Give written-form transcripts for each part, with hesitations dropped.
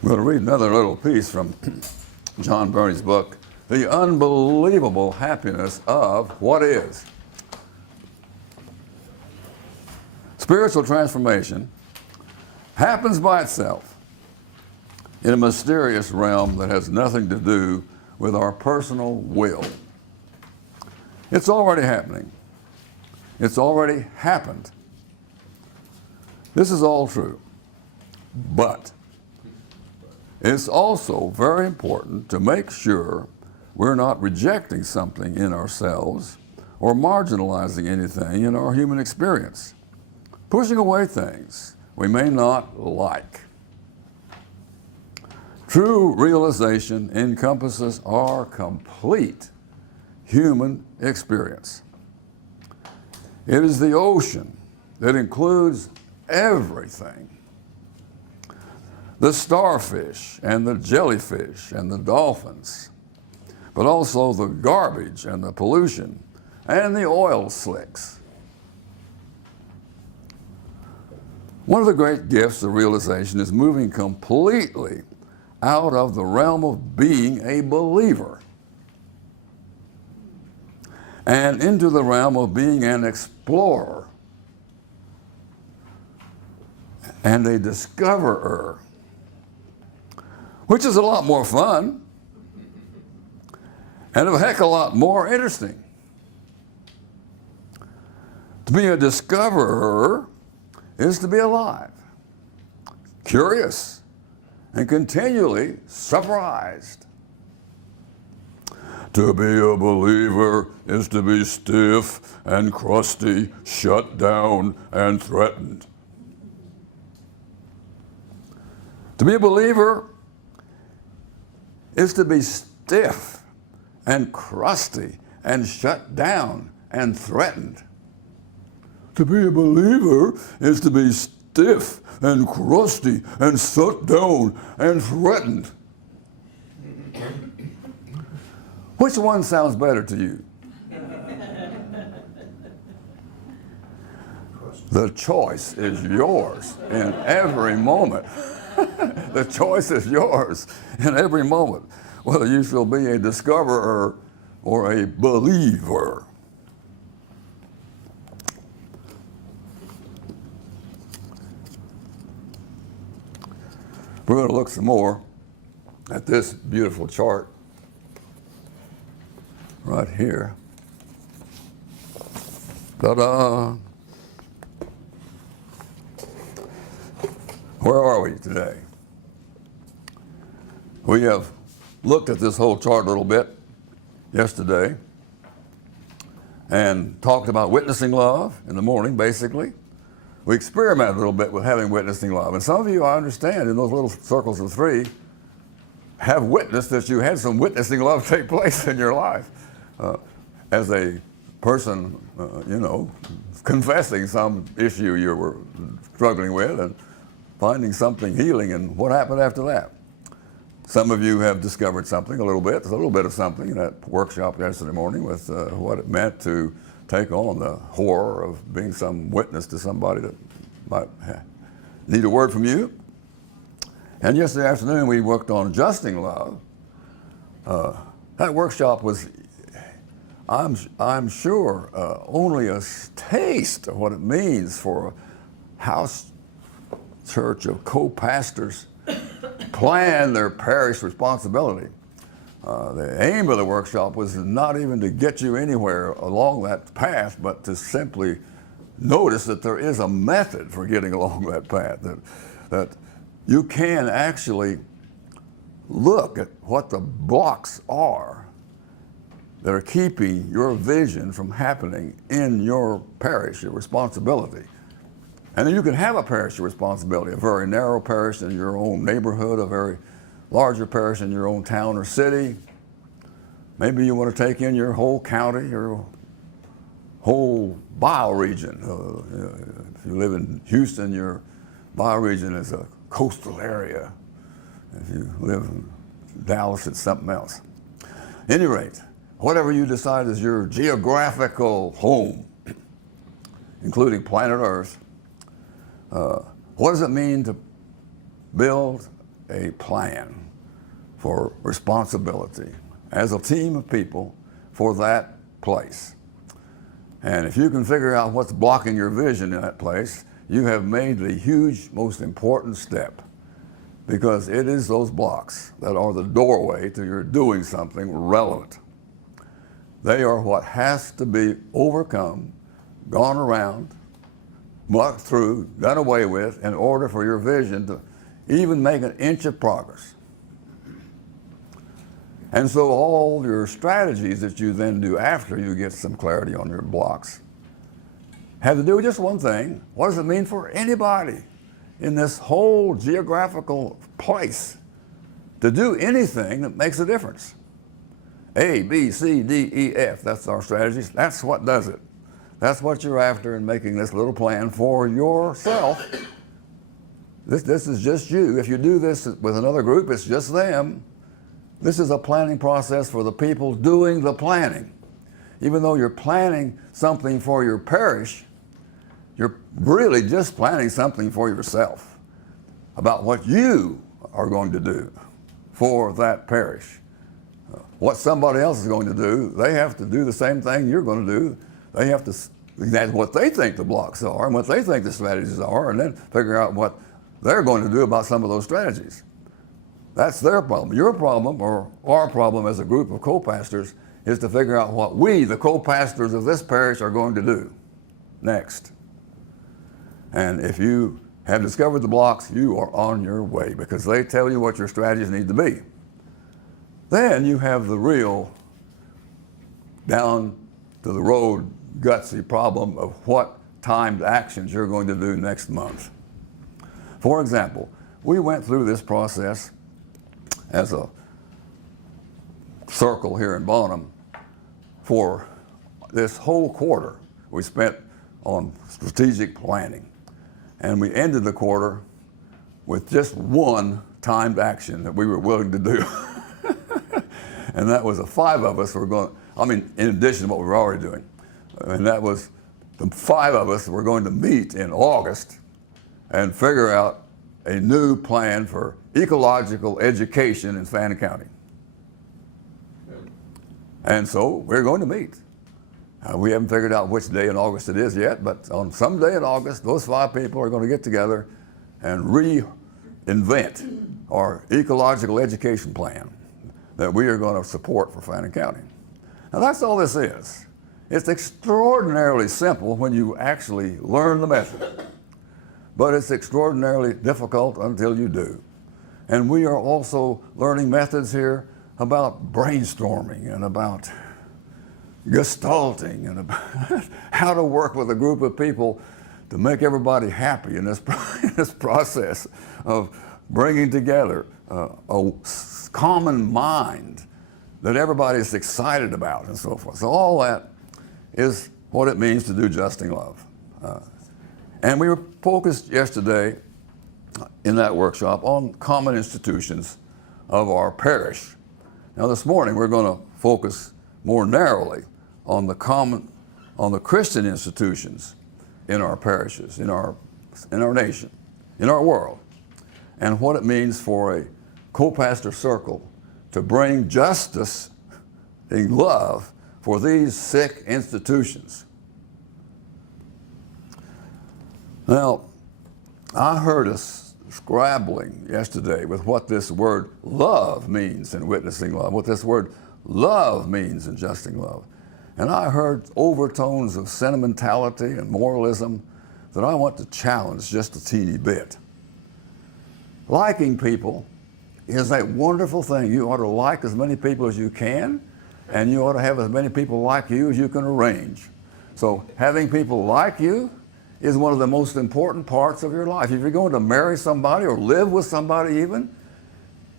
We're going to read another little piece from John Burney's book, The Unbelievable Happiness of What Is. Spiritual transformation happens by itself in a mysterious realm that has nothing to do with our personal will. It's already happening. It's already happened. This is all true. But it's also very important to make sure we're not rejecting something in ourselves or marginalizing anything in our human experience, pushing away things we may not like. True realization encompasses our complete human experience. It is the ocean that includes everything. The starfish and the jellyfish and the dolphins, but also the garbage and the pollution and the oil slicks. One of the great gifts of realization is moving completely out of the realm of being a believer and into the realm of being an explorer and a discoverer, which is a lot more fun and a heck of a lot more interesting. To be a discoverer is to be alive, curious, and continually surprised. To be a believer is to be stiff and crusty, shut down and threatened. To be a believer is to be stiff and crusty and shut down and threatened. To be a believer is to be stiff and crusty and shut down and threatened. Which one sounds better to you? The choice is yours in every moment. The choice is yours in every moment, whether you shall be a discoverer or a believer. We're going to look some more at this beautiful chart right here. Ta-da! Where are we today? We have looked at this whole chart a little bit yesterday and talked about witnessing love in the morning, basically. We experimented a little bit with having witnessing love. And some of you, I understand, in those little circles of three, have witnessed that you had some witnessing love take place in your life. As a person, confessing some issue you were struggling with and finding something healing, and what happened after that? Some of you have discovered something, a little bit of something in that workshop yesterday morning with what it meant to take on the horror of being some witness to somebody that might need a word from you. And yesterday afternoon we worked on adjusting love. That workshop was, I'm sure, only a taste of what it means for a house church of co-pastors plan their parish responsibility. The aim of the workshop was not even to get you anywhere along that path, but to simply notice that there is a method for getting along that path, that you can actually look at what the blocks are that are keeping your vision from happening in your parish, your responsibility. And then you can have a parish responsibility, a very narrow parish in your own neighborhood, a very larger parish in your own town or city. Maybe you want to take in your whole county, your whole bioregion. If you live in Houston, your bioregion is a coastal area. If you live in Dallas, it's something else. At any rate, whatever you decide is your geographical home, including planet Earth, what does it mean to build a plan for responsibility as a team of people for that place. And if you can figure out what's blocking your vision in that place, you have made the huge, most important step, because it is those blocks that are the doorway to your doing something relevant. They are what has to be overcome, gone around, mucked through, done away with in order for your vision to even make an inch of progress. And so all your strategies that you then do after you get some clarity on your blocks have to do with just one thing. What does it mean for anybody in this whole geographical place to do anything that makes a difference? A, B, C, D, E, F, that's our strategies. That's what does it. That's what you're after in making this little plan for yourself. This is just you. If you do this with another group, it's just them. This is a planning process for the people doing the planning. Even though you're planning something for your parish, you're really just planning something for yourself about what you are going to do for that parish. What somebody else is going to do, they have to do the same thing you're going to do. They have to that's what they think the blocks are and what they think the strategies are, and then figure out what they're going to do about some of those strategies. That's their problem. Your problem, or our problem as a group of co-pastors, is to figure out what we, the co-pastors of this parish, are going to do next. And if you have discovered the blocks, you are on your way, because they tell you what your strategies need to be. Then you have the real down to the road gutsy problem of what timed actions you're going to do next month. For example, we went through this process as a circle here in Bonham for this whole quarter we spent on strategic planning. And we ended the quarter with just one timed action that we were willing to do. And that was the 5 of us were going, in addition to what we were already doing. And that was the 5 of us were going to meet in August and figure out a new plan for ecological education in Fannin County. And so we're going to meet. We haven't figured out which day in August it is yet, but on some day in August, those 5 people are going to get together and reinvent our ecological education plan that we are going to support for Fannin County. Now that's all this is. It's extraordinarily simple when you actually learn the method, but it's extraordinarily difficult until you do. And we are also learning methods here about brainstorming and about gestalting and about how to work with a group of people to make everybody happy in this process of bringing together a common mind that everybody is excited about and so forth. So all that is what it means to do Justing Love. And we were focused yesterday in that workshop on common institutions of our parish. Now this morning we're going to focus more narrowly on the Christian institutions in our parishes, in our nation, in our world, and what it means for a co-pastor circle to bring justice and love for these sick institutions. Now, I heard us scrabbling yesterday with what this word love means in witnessing love, what this word love means in Justing Love. And I heard overtones of sentimentality and moralism that I want to challenge just a teeny bit. Liking people is a wonderful thing. You ought to like as many people as you can, and you ought to have as many people like you as you can arrange. So having people like you is one of the most important parts of your life. If you're going to marry somebody or live with somebody even,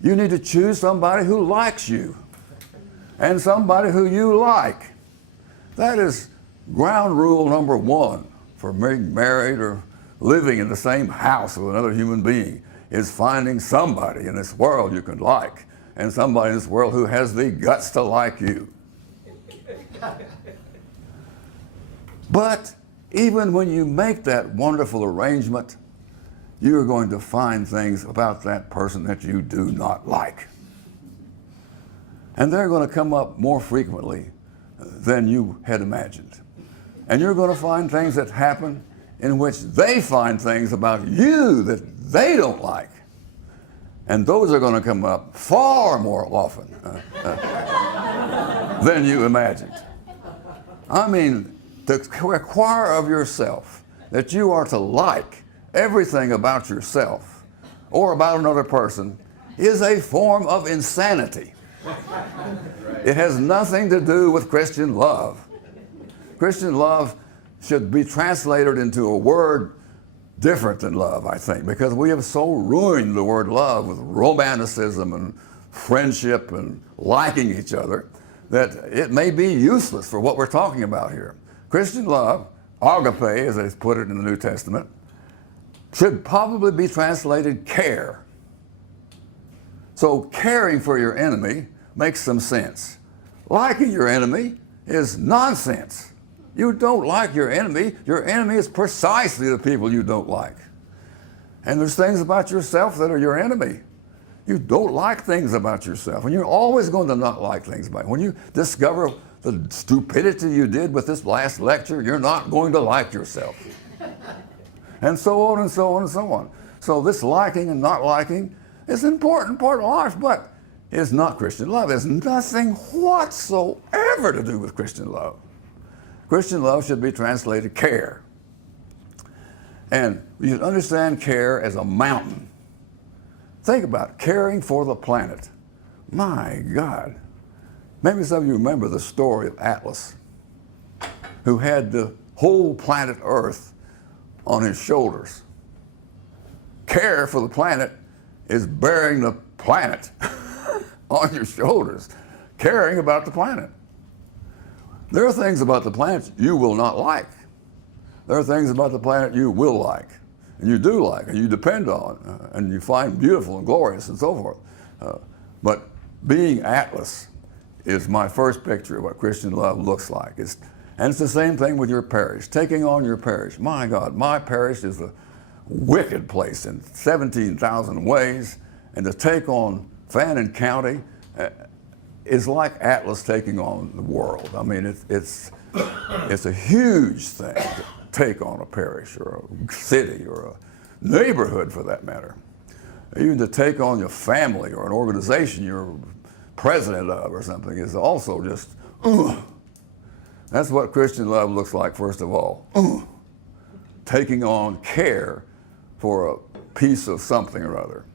you need to choose somebody who likes you and somebody who you like. That is ground rule number 1 for being married or living in the same house with another human being, is finding somebody in this world you can like, and somebody in this world who has the guts to like you. But even when you make that wonderful arrangement, you're going to find things about that person that you do not like. And they're going to come up more frequently than you had imagined. And you're going to find things that happen in which they find things about you that they don't like. And those are going to come up far more often than you imagined. I mean, to require of yourself that you are to like everything about yourself or about another person is a form of insanity. It has nothing to do with Christian love. Christian love should be translated into a word different than love, I think, because we have so ruined the word love with romanticism and friendship and liking each other that it may be useless for what we're talking about here. Christian love, agape, as they put it in the New Testament, should probably be translated care. So caring for your enemy makes some sense. Liking your enemy is nonsense. You don't like your enemy. Your enemy is precisely the people you don't like. And there's things about yourself that are your enemy. You don't like things about yourself, and you're always going to not like things about you. When you discover the stupidity you did with this last lecture, you're not going to like yourself. And so on and so on and so on. So this liking and not liking is an important part of life, but it's not Christian love. It has nothing whatsoever to do with Christian love. Christian love should be translated care. And you should understand care as a mountain. Think about it, caring for the planet. My God. Maybe some of you remember the story of Atlas, who had the whole planet Earth on his shoulders. Care for the planet is bearing the planet on your shoulders, caring about the planet. There are things about the planet you will not like. There are things about the planet you will like, and you do like, and you depend on, and you find beautiful and glorious and so forth. But being Atlas is my first picture of what Christian love looks like. And it's the same thing with your parish, taking on your parish. My God, my parish is a wicked place in 17,000 ways, and to take on Fannin County is like Atlas taking on the world. I mean, it's a huge thing to take on a parish or a city or a neighborhood for that matter. Even to take on your family or an organization you're president of or something is also just, That's what Christian love looks like, first of all. Taking on care for a piece of something or other.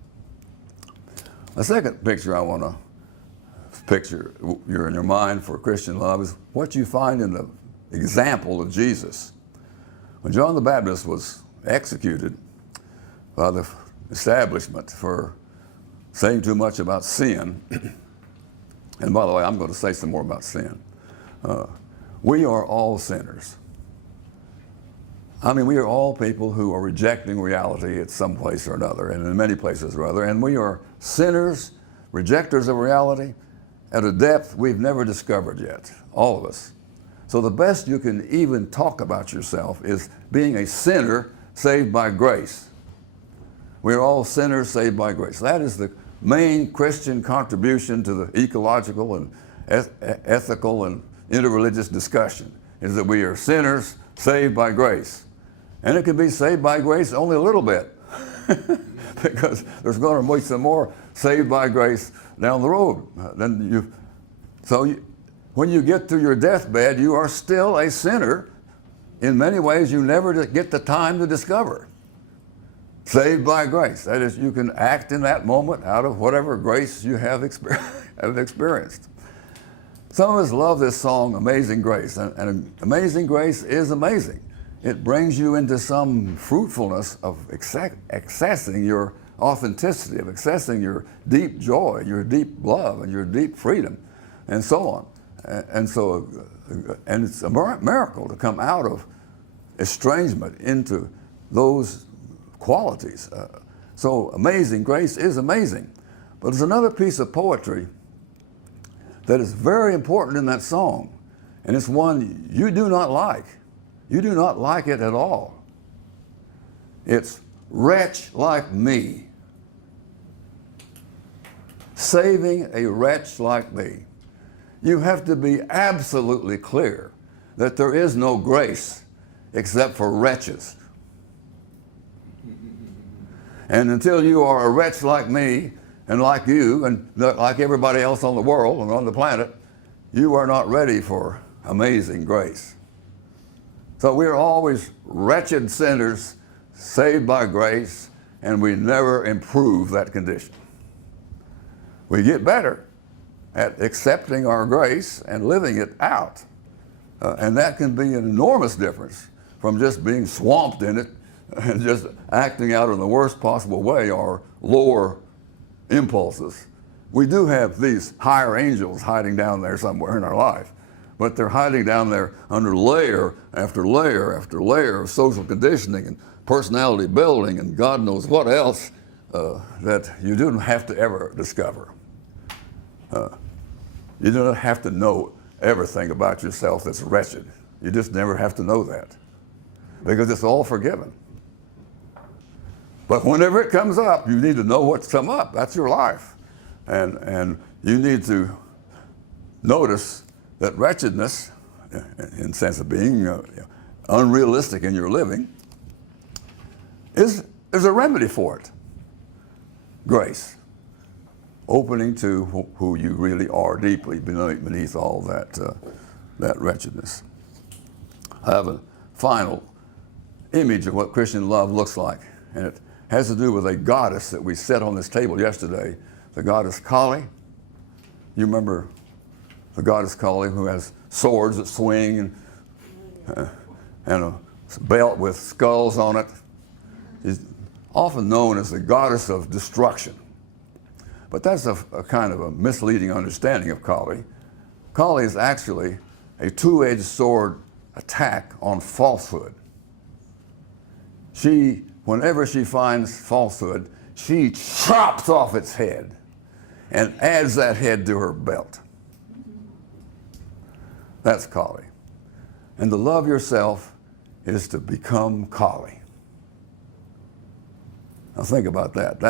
The second picture I want to picture you're in your mind for Christian love is what you find in the example of Jesus. When John the Baptist was executed by the establishment for saying too much about sin, and by the way, I'm going to say some more about sin. We are all sinners. I mean, we are all people who are rejecting reality at some place or another, and in many places or other, and we are sinners, rejectors of reality, at a depth we've never discovered yet, all of us. So the best you can even talk about yourself is being a sinner saved by grace. We are all sinners saved by grace. That is the main Christian contribution to the ecological and ethical and interreligious discussion, is that we are sinners saved by grace. And it can be saved by grace only a little bit, because there's going to be some more saved by grace down the road. When you get to your deathbed, you are still a sinner in many ways you never get the time to discover. Saved by grace. That is, you can act in that moment out of whatever grace you have experienced. Some of us love this song, Amazing Grace, and Amazing Grace is amazing. It brings you into some fruitfulness of accessing your authenticity, of accessing your deep joy, your deep love, and your deep freedom, and so on. And it's a miracle to come out of estrangement into those qualities. So Amazing Grace is amazing. But there's another piece of poetry that is very important in that song, and it's one you do not like. You do not like it at all. It's wretch like me. Saving a wretch like me. You have to be absolutely clear that there is no grace except for wretches. And until you are a wretch like me and like you and like everybody else on the world and on the planet, you are not ready for amazing grace. So we're always wretched sinners saved by grace, and we never improve that condition. We get better at accepting our grace and living it out. And that can be an enormous difference from just being swamped in it and just acting out in the worst possible way our lower impulses. We do have these higher angels hiding down there somewhere in our life, but they're hiding down there under layer after layer after layer of social conditioning and personality building and God knows what else that you don't have to ever discover. You don't have to know everything about yourself that's wretched. You just never have to know that because it's all forgiven. But whenever it comes up, you need to know what's come up. That's your life. And you need to notice that wretchedness, in the sense of being unrealistic in your living, is a remedy for it. Grace. Opening to who you really are deeply beneath all that wretchedness. I have a final image of what Christian love looks like, and it has to do with a goddess that we set on this table yesterday, the goddess Kali. You remember the goddess Kali, who has swords that swing and a belt with skulls on it. She's often known as the goddess of destruction. But that's a kind of a misleading understanding of Kali. Kali is actually a two-edged sword attack on falsehood. Whenever she finds falsehood, she chops off its head and adds that head to her belt. That's Kali. And to love yourself is to become Kali. Now think about that.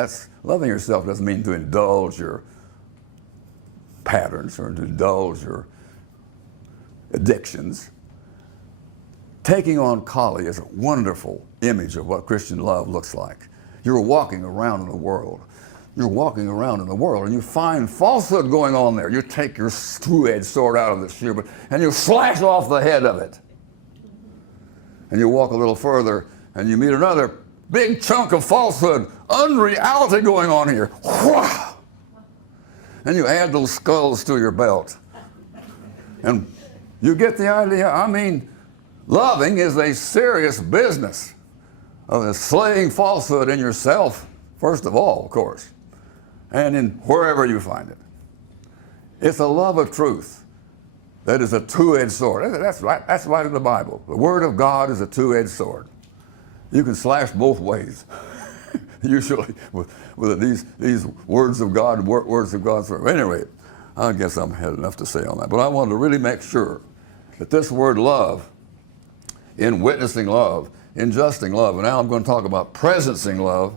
Loving yourself doesn't mean to indulge your patterns or to indulge your addictions. Taking on Kali is a wonderful image of what Christian love looks like. You're walking around in the world. You're walking around in the world and you find falsehood going on there. You take your two-edged sword out of the shear and you slash off the head of it. And you walk a little further and you meet another big chunk of falsehood, unreality going on here. And you add those skulls to your belt. And you get the idea. I mean, loving is a serious business of slaying falsehood in yourself, first of all, of course, and in wherever you find it. It's a love of truth that is a two-edged sword. That's right in the Bible. The Word of God is a two-edged sword. You can slash both ways, usually with these words of God, words of God. Anyway, I guess I've had enough to say on that. But I wanted to really make sure that this word love, in witnessing love, in justing love, and now I'm going to talk about presencing love.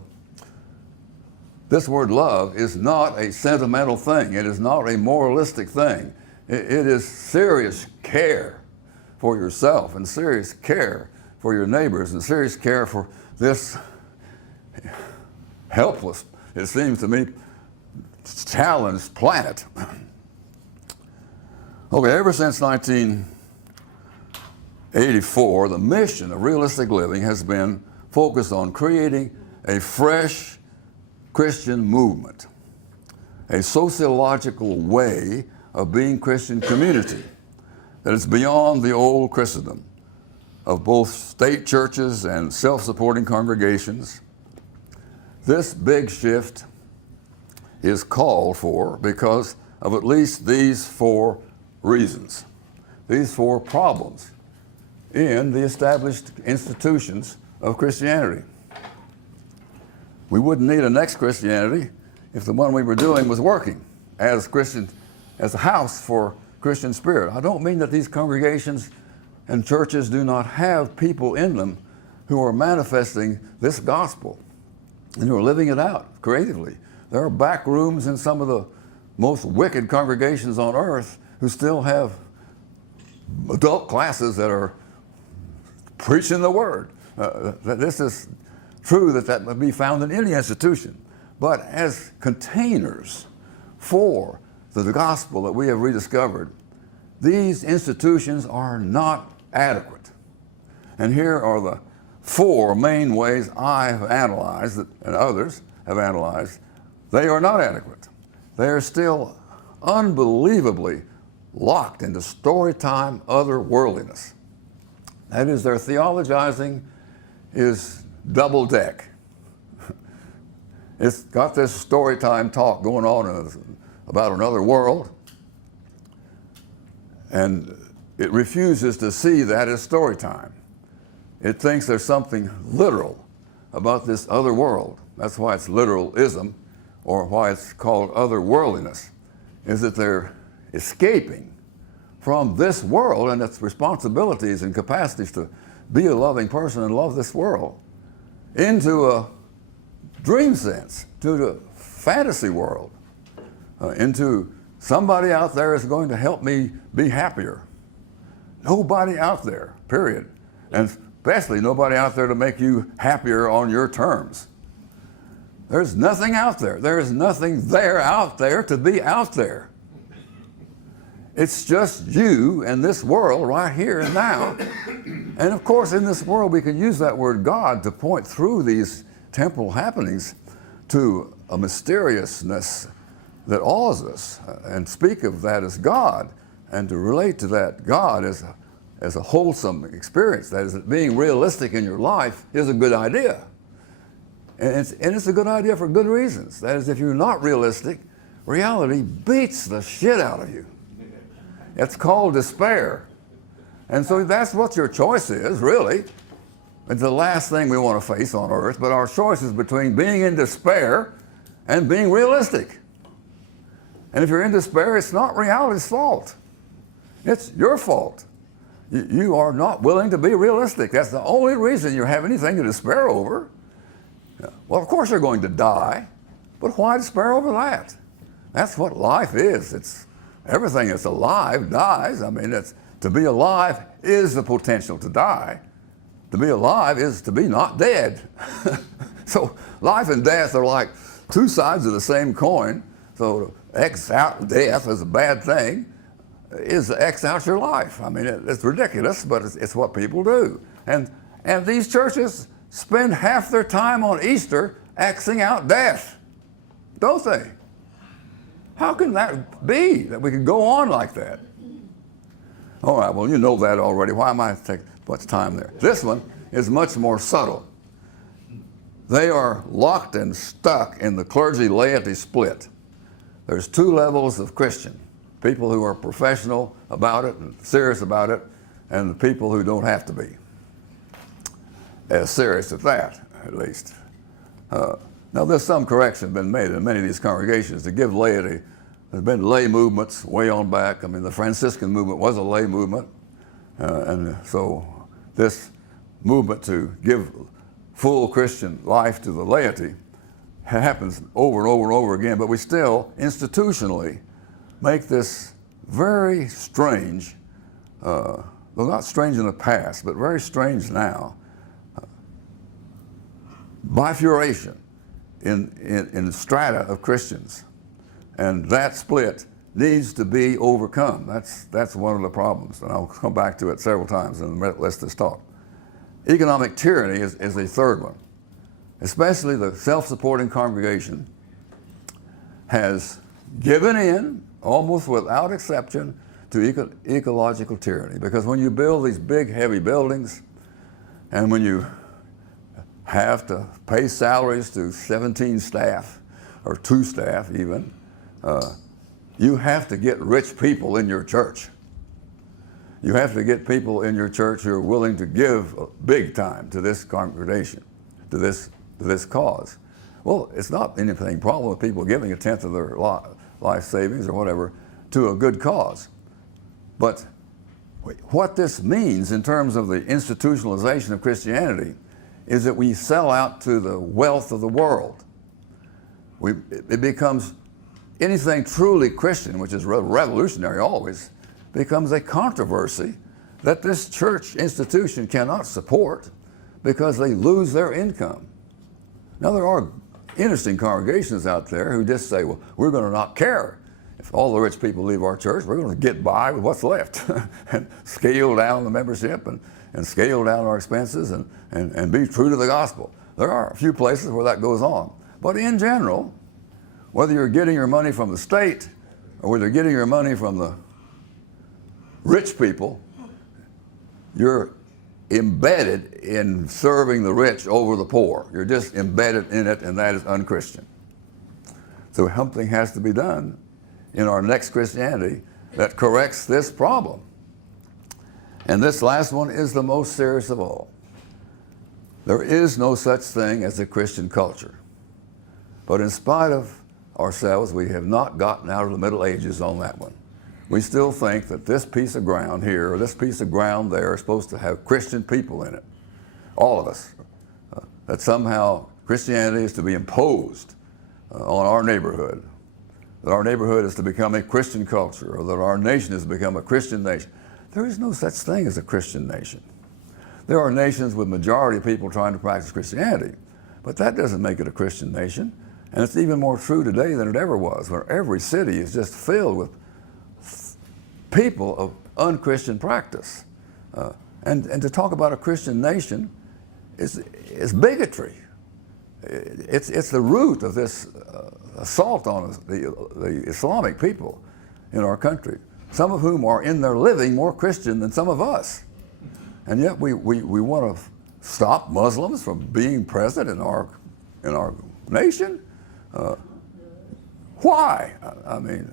This word love is not a sentimental thing. It is not a moralistic thing. It is serious care for yourself and serious care for your neighbors and serious care for this helpless, it seems to me, challenged planet. Okay, ever since 1984, the mission of Realistic Living has been focused on creating a fresh Christian movement, a sociological way of being Christian community that is beyond the old Christendom of both state churches and self-supporting congregations. This big shift is called for because of at least these four reasons, these four problems in the established institutions of Christianity. We wouldn't need a next Christianity if the one we were doing was working as a house for Christian spirit. I don't mean that these congregations and churches do not have people in them who are manifesting this gospel. and who are living it out creatively. There are back rooms in some of the most wicked congregations on earth who still have adult classes that are preaching the Word. This is true that would be found in any institution. But as containers for the gospel that we have rediscovered, these institutions are not adequate. And here are the 4 main ways I have analyzed, and others have analyzed. They are not adequate. They are still unbelievably locked into storytime otherworldliness. That is, their theologizing is double deck. It's got this storytime talk going on about another world, and it refuses to see that as story time. It thinks there's something literal about this other world. That's why it's literalism, or why it's called otherworldliness, is that they're escaping from this world and its responsibilities and capacities to be a loving person and love this world into a dream sense, to the fantasy world, into somebody out there is going to help me be happier. Nobody out there, period. And especially nobody out there to make you happier on your terms. There's nothing out there. There is nothing there out there to be out there. It's just you and this world right here and now. And of course, in this world, we can use that word God to point through these temporal happenings to a mysteriousness that awes us, and speak of that as God, and to relate to that God as a wholesome experience. That is, that being realistic in your life is a good idea. And it's a good idea for good reasons. That is, if you're not realistic, reality beats the shit out of you. It's called despair. And so that's what your choice is, really. It's the last thing we want to face on earth, but our choice is between being in despair and being realistic. And if you're in despair, it's not reality's fault. It's your fault. You are not willing to be realistic. That's the only reason you have anything to despair over. Well, of course you're going to die, but why despair over that? That's what life is. It's everything that's alive dies. I mean, to be alive is the potential to die. To be alive is to be not dead. So life and death are like 2 sides of the same coin. So to X out death is a bad thing, is to X out your life. I mean, it's ridiculous, but it's what people do. And these churches spend half their time on Easter Xing out death, don't they? How can that be, that we can go on like that? All right, well, you know that already. Why am I taking much time there? This one is much more subtle. They are locked and stuck in the clergy-laity split. There's 2 levels of Christian: people who are professional about it and serious about it, and the people who don't have to be as serious at that, at least. Now, there's some correction been made in many of these congregations to give laity. There's been lay movements way on back. I mean, the Franciscan movement was a lay movement. And so this movement to give full Christian life to the laity happens over and over and over again, but we still institutionally make this very strange, though not strange in the past, but very strange now, bifurcation in strata of Christians. And that split needs to be overcome. That's one of the problems, and I'll come back to it several times in the rest of this talk. Economic tyranny is a third one. Especially the self-supporting congregation has given in, almost without exception, to ecological tyranny. Because when you build these big, heavy buildings, and when you have to pay salaries to 17 staff, or 2 staff even, you have to get rich people in your church. You have to get people in your church who are willing to give big time to this congregation, to this cause. Well, it's not anything problem with people giving 1/10 of their life savings or whatever to a good cause. But what this means in terms of the institutionalization of Christianity is that we sell out to the wealth of the world. It becomes anything truly Christian, which is revolutionary always, becomes a controversy that this church institution cannot support because they lose their income. Now, there are interesting congregations out there who just say, well, we're going to not care. If all the rich people leave our church, we're going to get by with what's left and scale down the membership and scale down our expenses and be true to the gospel. There are a few places where that goes on. But in general, whether you're getting your money from the state or whether you're getting your money from the rich people, you're embedded in serving the rich over the poor. You're just embedded in it, and that is unchristian. So something has to be done in our next Christianity that corrects this problem. And this last one is the most serious of all. There is no such thing as a Christian culture. But in spite of ourselves, we have not gotten out of the Middle Ages on that one. We still think that this piece of ground here or this piece of ground there is supposed to have Christian people in it. All of us. That somehow Christianity is to be imposed on our neighborhood. That our neighborhood is to become a Christian culture, or that our nation has become a Christian nation. There is no such thing as a Christian nation. There are nations with majority of people trying to practice Christianity, but that doesn't make it a Christian nation. And it's even more true today than it ever was, where every city is just filled with people of unchristian practice. And to talk about a Christian nation is bigotry. It's the root of this assault on the Islamic people in our country, some of whom are in their living more Christian than some of us. And yet we want to stop Muslims from being present in our nation? Why? I mean,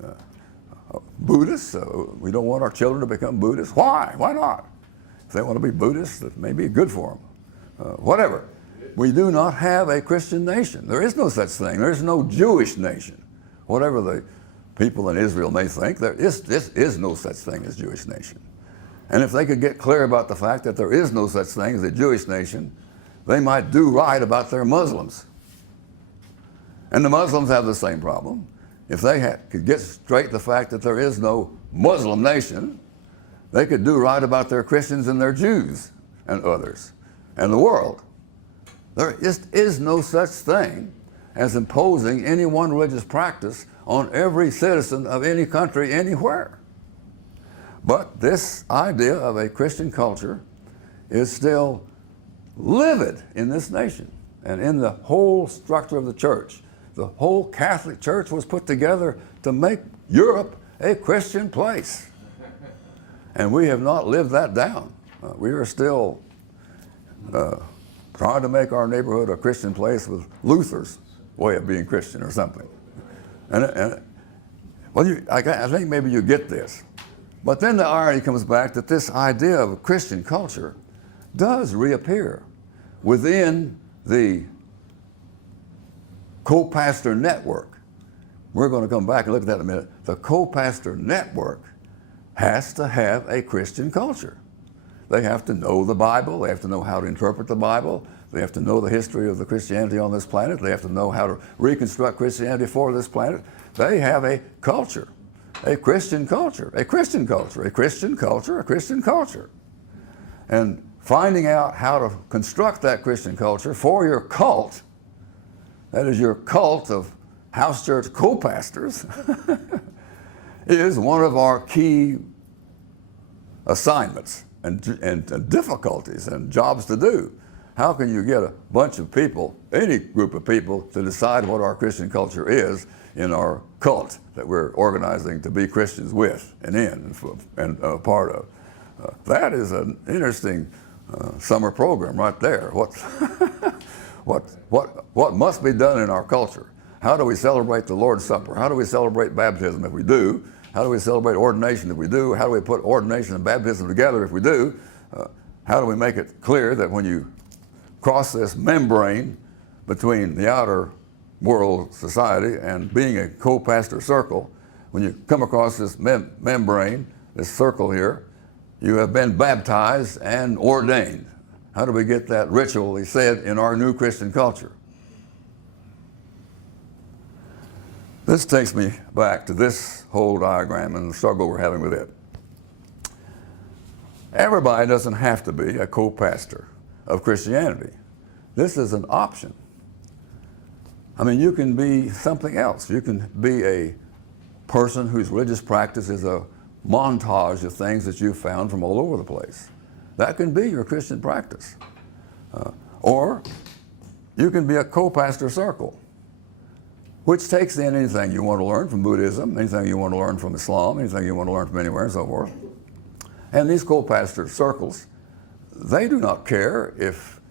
Buddhists, we don't want our children to become Buddhists. Why? Why not? If they want to be Buddhists, that may be good for them. Whatever. We do not have a Christian nation. There is no such thing. There is no Jewish nation. Whatever the people in Israel may think, there is no such thing as Jewish nation. And if they could get clear about the fact that there is no such thing as a Jewish nation, they might do right about their Muslims. And the Muslims have the same problem. If they could get straight the fact that there is no Muslim nation, they could do right about their Christians and their Jews and others and the world. There just is no such thing as imposing any one religious practice on every citizen of any country anywhere. But this idea of a Christian culture is still livid in this nation and in the whole structure of the church. The whole Catholic Church was put together to make Europe a Christian place. And we have not lived that down. We are still trying to make our neighborhood a Christian place with Luther's way of being Christian or something. Well, I think maybe you get this. But then the irony comes back that this idea of a Christian culture does reappear within the co-pastor network. We're going to come back and look at that in a minute. The co-pastor network has to have a Christian culture. They have to know the Bible. They have to know how to interpret the Bible. They have to know the history of the Christianity on this planet. They have to know how to reconstruct Christianity for this planet. They have a culture, a Christian culture, a Christian culture, a Christian culture, a Christian culture. And finding out how to construct that Christian culture for your cult, that is your cult of house church co-pastors, is one of our key assignments and difficulties and jobs to do. How can you get a bunch of people, any group of people, to decide what our Christian culture is in our cult that we're organizing to be Christians with and in and a part of? That is an interesting summer program right there. What must be done in our culture? How do we celebrate the Lord's Supper? How do we celebrate baptism if we do? How do we celebrate ordination if we do? How do we put ordination and baptism together if we do? How do we make it clear that when you cross this membrane between the outer world society and being a co-pastor circle, when you come across this membrane, this circle here, you have been baptized and ordained. How do we get that ritual, he said, in our new Christian culture? This takes me back to this whole diagram and the struggle we're having with it. Everybody doesn't have to be a co-pastor of Christianity. This is an option. I mean, you can be something else. You can be a person whose religious practice is a montage of things that you've found from all over the place. That can be your Christian practice. Or you can be a co-pastor circle, which takes in anything you want to learn from Buddhism, anything you want to learn from Islam, anything you want to learn from anywhere, and so forth. And these co-pastor circles, they do not care if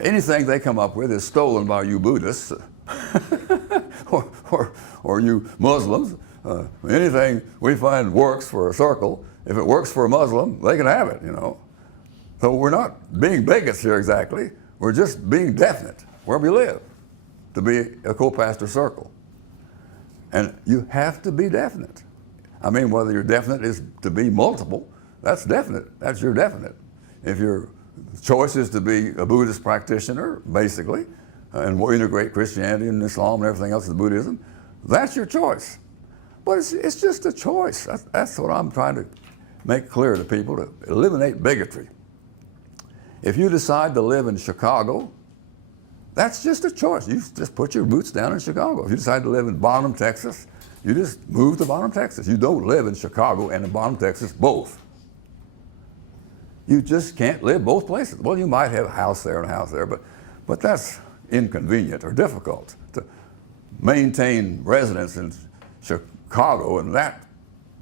anything they come up with is stolen by you Buddhists or you Muslims. Anything we find works for a circle, if it works for a Muslim, they can have it, you know. So we're not being bigots here exactly. We're just being definite where we live to be a co-pastor circle. And you have to be definite. I mean, whether your definite is to be multiple, that's definite. That's your definite. If your choice is to be a Buddhist practitioner, basically, and we'll integrate Christianity and Islam and everything else with Buddhism, that's your choice. But it's just a choice. That's what I'm trying to make clear to people, to eliminate bigotry. If you decide to live in Chicago, that's just a choice. You just put your boots down in Chicago. If you decide to live in Bonham, Texas, you just move to Bonham, Texas. You don't live in Chicago and in Bonham, Texas, both. You just can't live both places. Well, you might have a house there and a house there, but that's inconvenient or difficult to maintain residence in Chicago, and that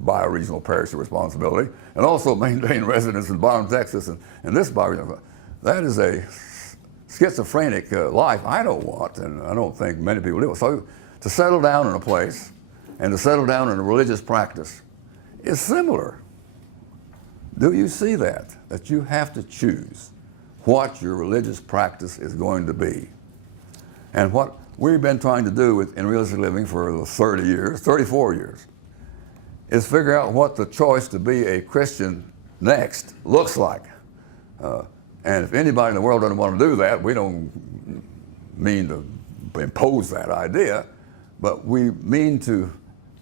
bioregional parish of responsibility, and also maintain residence in Bonham, Texas, and this bioregional. That is a schizophrenic life I don't want, and I don't think many people do. So to settle down in a place and to settle down in a religious practice is similar. Do you see that? That you have to choose what your religious practice is going to be. And what we've been trying to do in Realistic Living for 34 years, is figure out what the choice to be a Christian next looks like. And if anybody in the world doesn't want to do that, we don't mean to impose that idea, but we mean to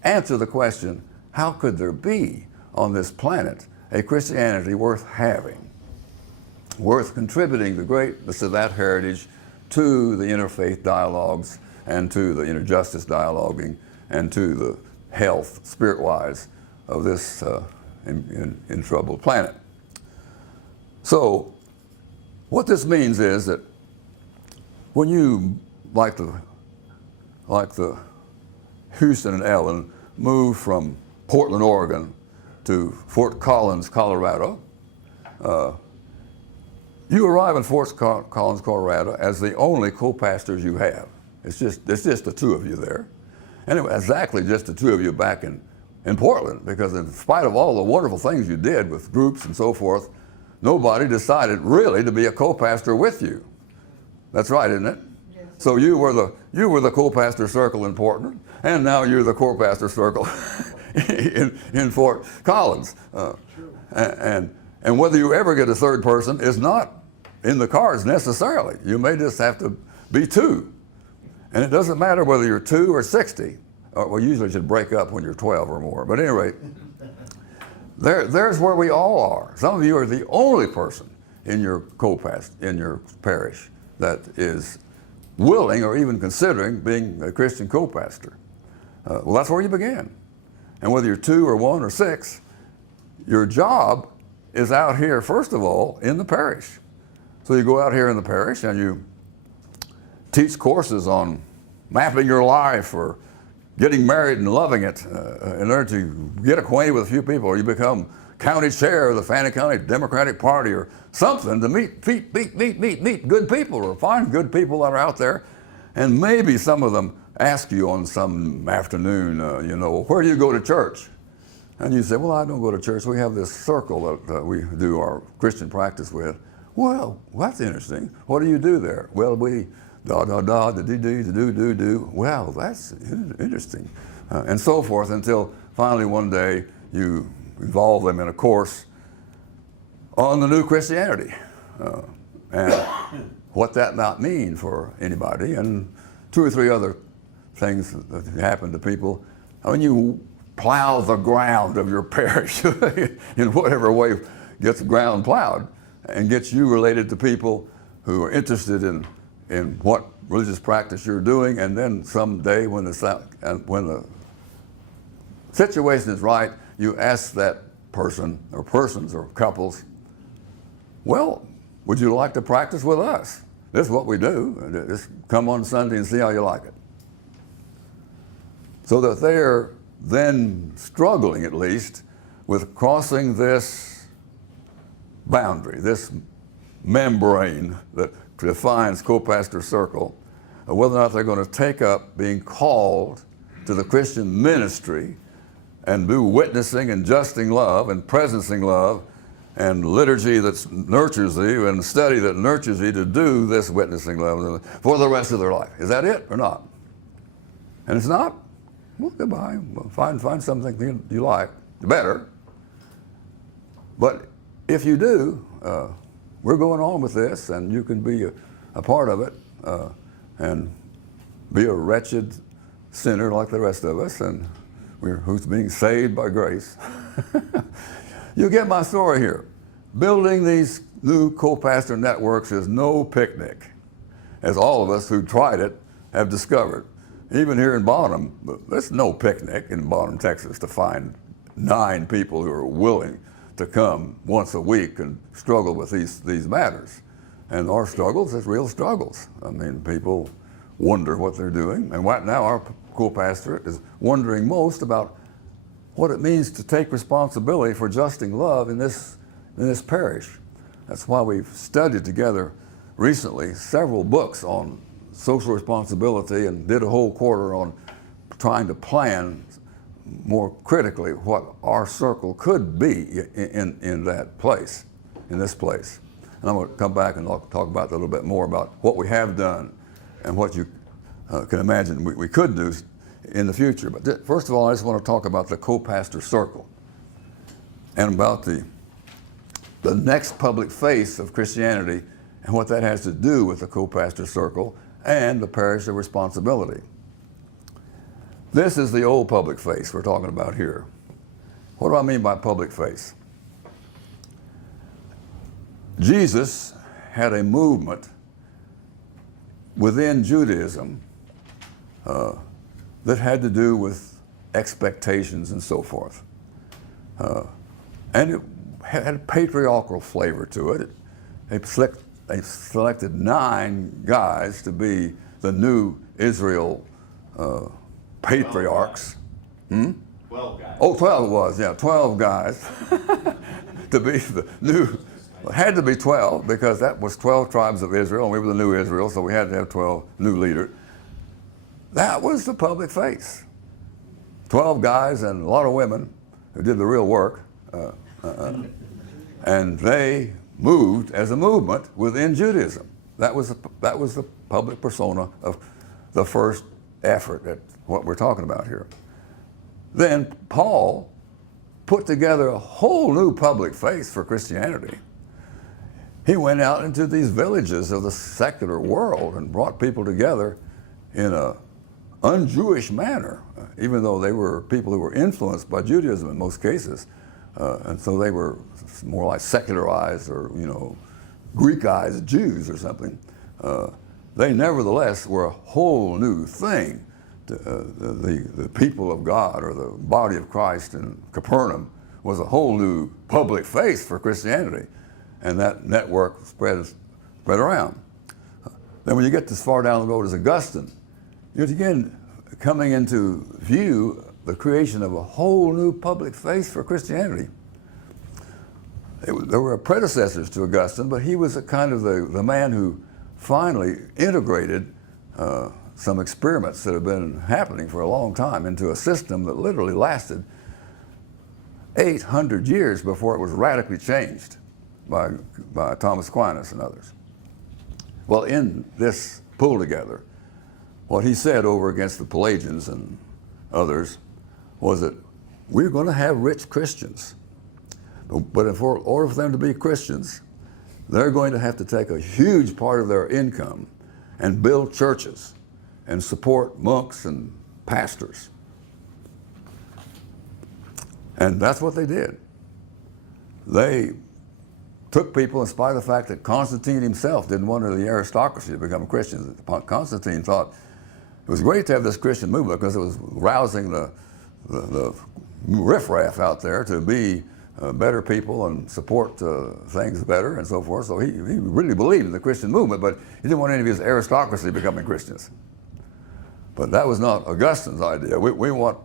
answer the question, how could there be on this planet a Christianity worth having, worth contributing the greatness of that heritage to the interfaith dialogues and to the interjustice dialoguing and to the health, spirit-wise, of this in troubled planet. So what this means is that when you, like the Houston and Ellen, move from Portland, Oregon to Fort Collins, Colorado, you arrive in Fort Collins, Colorado as the only co-pastors you have. It's just the two of you there. Anyway, exactly just the two of you back in Portland, because in spite of all the wonderful things you did with groups and so forth, nobody decided really to be a co-pastor with you. That's right, isn't it? Yes. So you were the co-pastor circle in Portland, and now you're the co-pastor circle in Fort Collins. And whether you ever get a third person is not in the cards necessarily. You may just have to be two. And it doesn't matter whether you're 2 or 60. Well, usually you should break up when you're 12 or more. But at any rate, there's where we all are. Some of you are the only person in your parish that is willing or even considering being a Christian co-pastor. Well, that's where you began. And whether you're 2 or 1 or 6, your job is out here, first of all, in the parish. So you go out here in the parish and you teach courses on mapping your life or getting married and loving it in order to get acquainted with a few people, or you become county chair of the Fannin County Democratic Party or something to meet good people or find good people that are out there. And maybe some of them ask you on some afternoon, where do you go to church? And you say, well, I don't go to church. We have this circle that we do our Christian practice with. Well, that's interesting. What do you do there? Well, we do. Well, that's interesting. And so forth until finally one day you involve them in a course on the new Christianity. and what that might mean for anybody, and 2 or 3 other things that happen to people. When you plow the ground of your parish in whatever way gets the ground plowed and gets you related to people who are interested in what religious practice you're doing, and then someday when the situation is right, you ask that person or persons or couples, well, would you like to practice with us? This is what we do. Just come on Sunday and see how you like it. So that they're then struggling, at least, with crossing this boundary, this membrane that defines co-pastor circle, whether or not they're going to take up being called to the Christian ministry and do witnessing and justing love and presencing love and liturgy that nurtures you and study that nurtures you to do this witnessing love for the rest of their life. Is that it or not? And it's not? Well, goodbye. Well, find something you like, better. But if you do, we're going on with this, and you can be a part of it and be a wretched sinner like the rest of us, and who's being saved by grace. You get my story here. Building these new co-pastor networks is no picnic, as all of us who tried it have discovered. Even here in Bonham, there's no picnic in Bonham, Texas, to find 9 people who are willing to come once a week and struggle with these matters. And our struggles is real struggles. I mean, people wonder what they're doing. And right now our co-pastorate is wondering most about what it means to take responsibility for justing love in this parish. That's why we've studied together recently several books on social responsibility and did a whole quarter on trying to plan more critically what our circle could be in that place, in this place. And I'm going to come back and talk about a little bit more about what we have done and what you can imagine we could do in the future. But first of all, I just want to talk about the co-pastor circle and about the next public face of Christianity and what that has to do with the co-pastor circle and the parish of responsibility. This is the old public face we're talking about here. What do I mean by public face? Jesus had a movement within Judaism that had to do with expectations and so forth. And it had a patriarchal flavor to it. They selected 9 guys to be the new Israel patriarchs. 12 guys. Oh, 12 it was, yeah, 12 guys to be the new. It had to be 12 because that was 12 tribes of Israel, and we were the new Israel, so we had to have 12 new leaders. That was the public face. 12 guys and a lot of women who did the real work, and they moved as a movement within Judaism. That was the public persona of the first effort at what we're talking about here. Then Paul put together a whole new public face for Christianity. He went out into these villages of the secular world and brought people together in an un-Jewish manner, even though they were people who were influenced by Judaism in most cases. And so they were more like secularized or, Greekized Jews or something. They nevertheless were a whole new thing. The people of God or the body of Christ in Capernaum was a whole new public face for Christianity. And that network spread around. Then when you get as far down the road as Augustine, you're again coming into view the creation of a whole new public face for Christianity. There were predecessors to Augustine, but he was a kind of the man who finally integrated some experiments that have been happening for a long time into a system that literally lasted 800 years before it was radically changed by Thomas Aquinas and others. Well, in this pull together, what he said over against the Pelagians and others was that we're going to have rich Christians, but in order for them to be Christians, they're going to have to take a huge part of their income and build churches and support monks and pastors. And that's what they did. They took people, in spite of the fact that Constantine himself didn't want the aristocracy to become Christians. Constantine thought it was great to have this Christian movement because it was rousing the riffraff out there to be better people and support things better and so forth. So he really believed in the Christian movement, but he didn't want any of his aristocracy becoming Christians. But that was not Augustine's idea. We want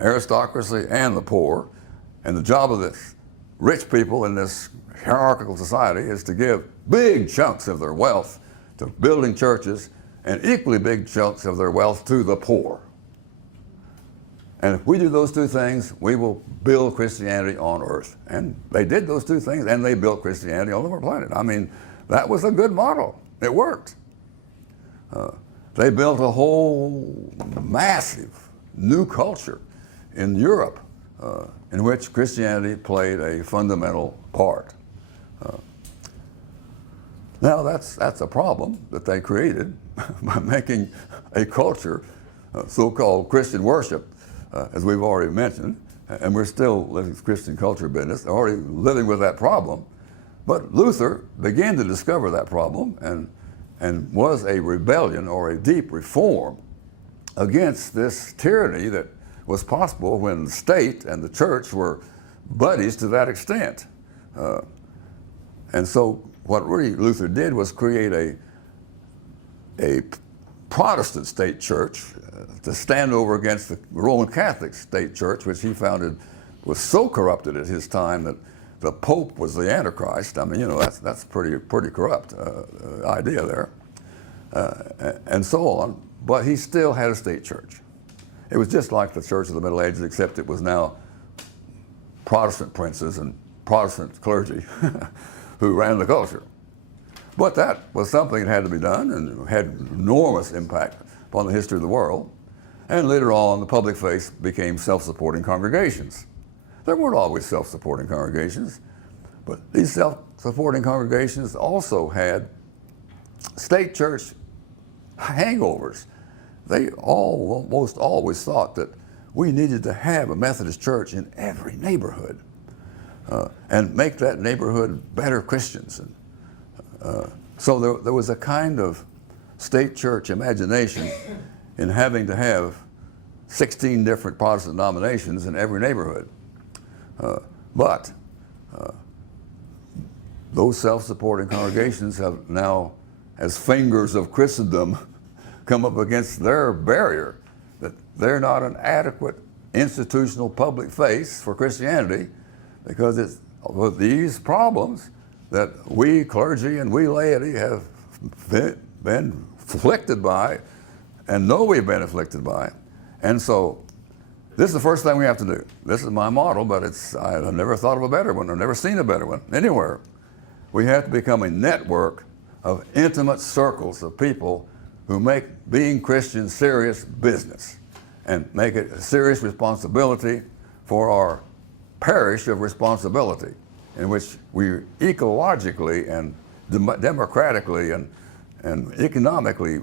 aristocracy and the poor, and the job of the rich people in this hierarchical society is to give big chunks of their wealth to building churches and equally big chunks of their wealth to the poor. And if we do those two things, we will build Christianity on earth. And they did those two things, and they built Christianity all over the planet. I mean, that was a good model. It worked. They built a whole massive new culture in Europe in which Christianity played a fundamental part. Now that's a problem that they created by making a culture, so-called Christian worship, as we've already mentioned, and we're still living Christian culture business, already living with that problem. But Luther began to discover that problem and was a rebellion or a deep reform against this tyranny that was possible when the state and the church were buddies to that extent. And so what really Luther did was create a Protestant state church to stand over against the Roman Catholic state church, which he founded was so corrupted at his time that the Pope was the Antichrist. I mean, you know, that's pretty corrupt idea there, and so on. But he still had a state church. It was just like the Church of the Middle Ages, except it was now Protestant princes and Protestant clergy who ran the culture. But that was something that had to be done and had enormous impact upon the history of the world. And later on, the public faith became self-supporting congregations. There weren't always self-supporting congregations, but these self-supporting congregations also had state church hangovers. They almost always thought that we needed to have a Methodist church in every neighborhood and make that neighborhood better Christians. So there was a kind of state church imagination in having to have 16 different Protestant denominations in every neighborhood. But those self-supporting congregations have now, as fingers of Christendom, come up against their barrier that they're not an adequate institutional public face for Christianity because it's with these problems that we clergy and we laity have been afflicted by and know we've been afflicted by. And so this is the first thing we have to do. This is my model, but I've never thought of a better one. I've never seen a better one anywhere. We have to become a network of intimate circles of people who make being Christian serious business and make it a serious responsibility for our parish of responsibility, in which we ecologically and democratically and economically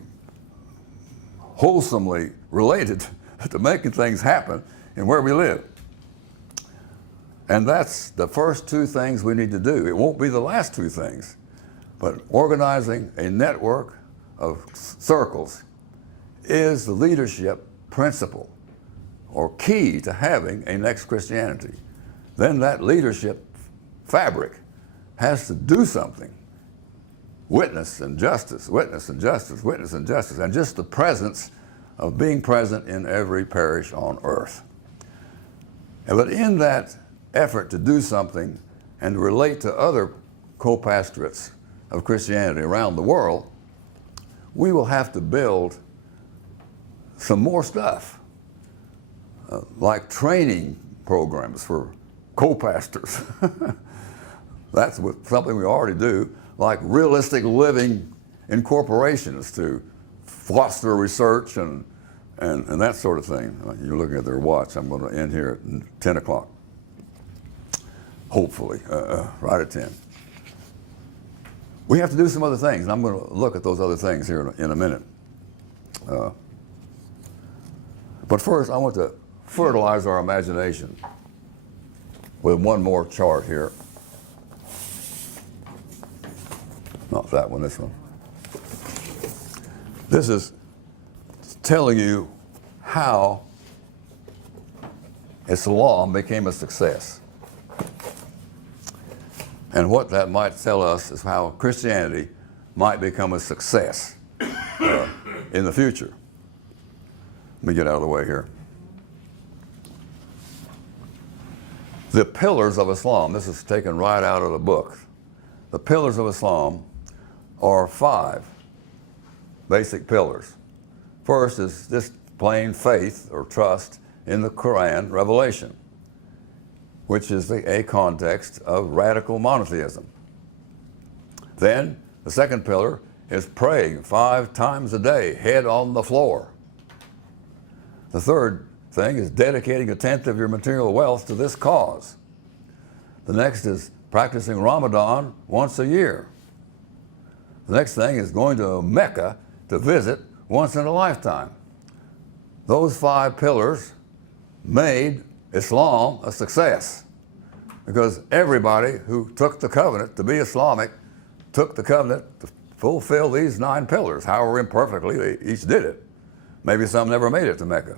wholesomely related to making things happen in where we live. And that's the first two things we need to do. It won't be the last two things, but organizing a network of circles is the leadership principle or key to having a next Christianity. Then that leadership fabric has to do something. Witness and justice, witness and justice, witness and justice, and just the presence of being present in every parish on earth. But in that effort to do something and to relate to other co-pastorates of Christianity around the world, we will have to build some more stuff, like training programs for co-pastors. That's something we already do, like Realistic Living Incorporations to foster research and that sort of thing. You're looking at their watch. I'm going to end here at 10 o'clock, hopefully, right at 10. we have to do some other things, and I'm going to look at those other things here in a minute. But first, I want to fertilize our imagination with one more chart here. Not that one, this one. This is telling you how Islam became a success. And what that might tell us is how Christianity might become a success in the future. Let me get out of the way here. The pillars of Islam, this is taken right out of the book. The pillars of Islam are 5 basic pillars. First is this plain faith or trust in the Quran revelation, which is a context of radical monotheism. Then the second pillar is praying 5 times a day, head on the floor. The third thing is dedicating 1/10 of your material wealth to this cause. The next is practicing Ramadan once a year. The next thing is going to Mecca to visit once in a lifetime. Those 5 pillars made Islam a success, because everybody who took the covenant to be Islamic took the covenant to fulfill these 9 pillars, however imperfectly they each did it. Maybe some never made it to Mecca,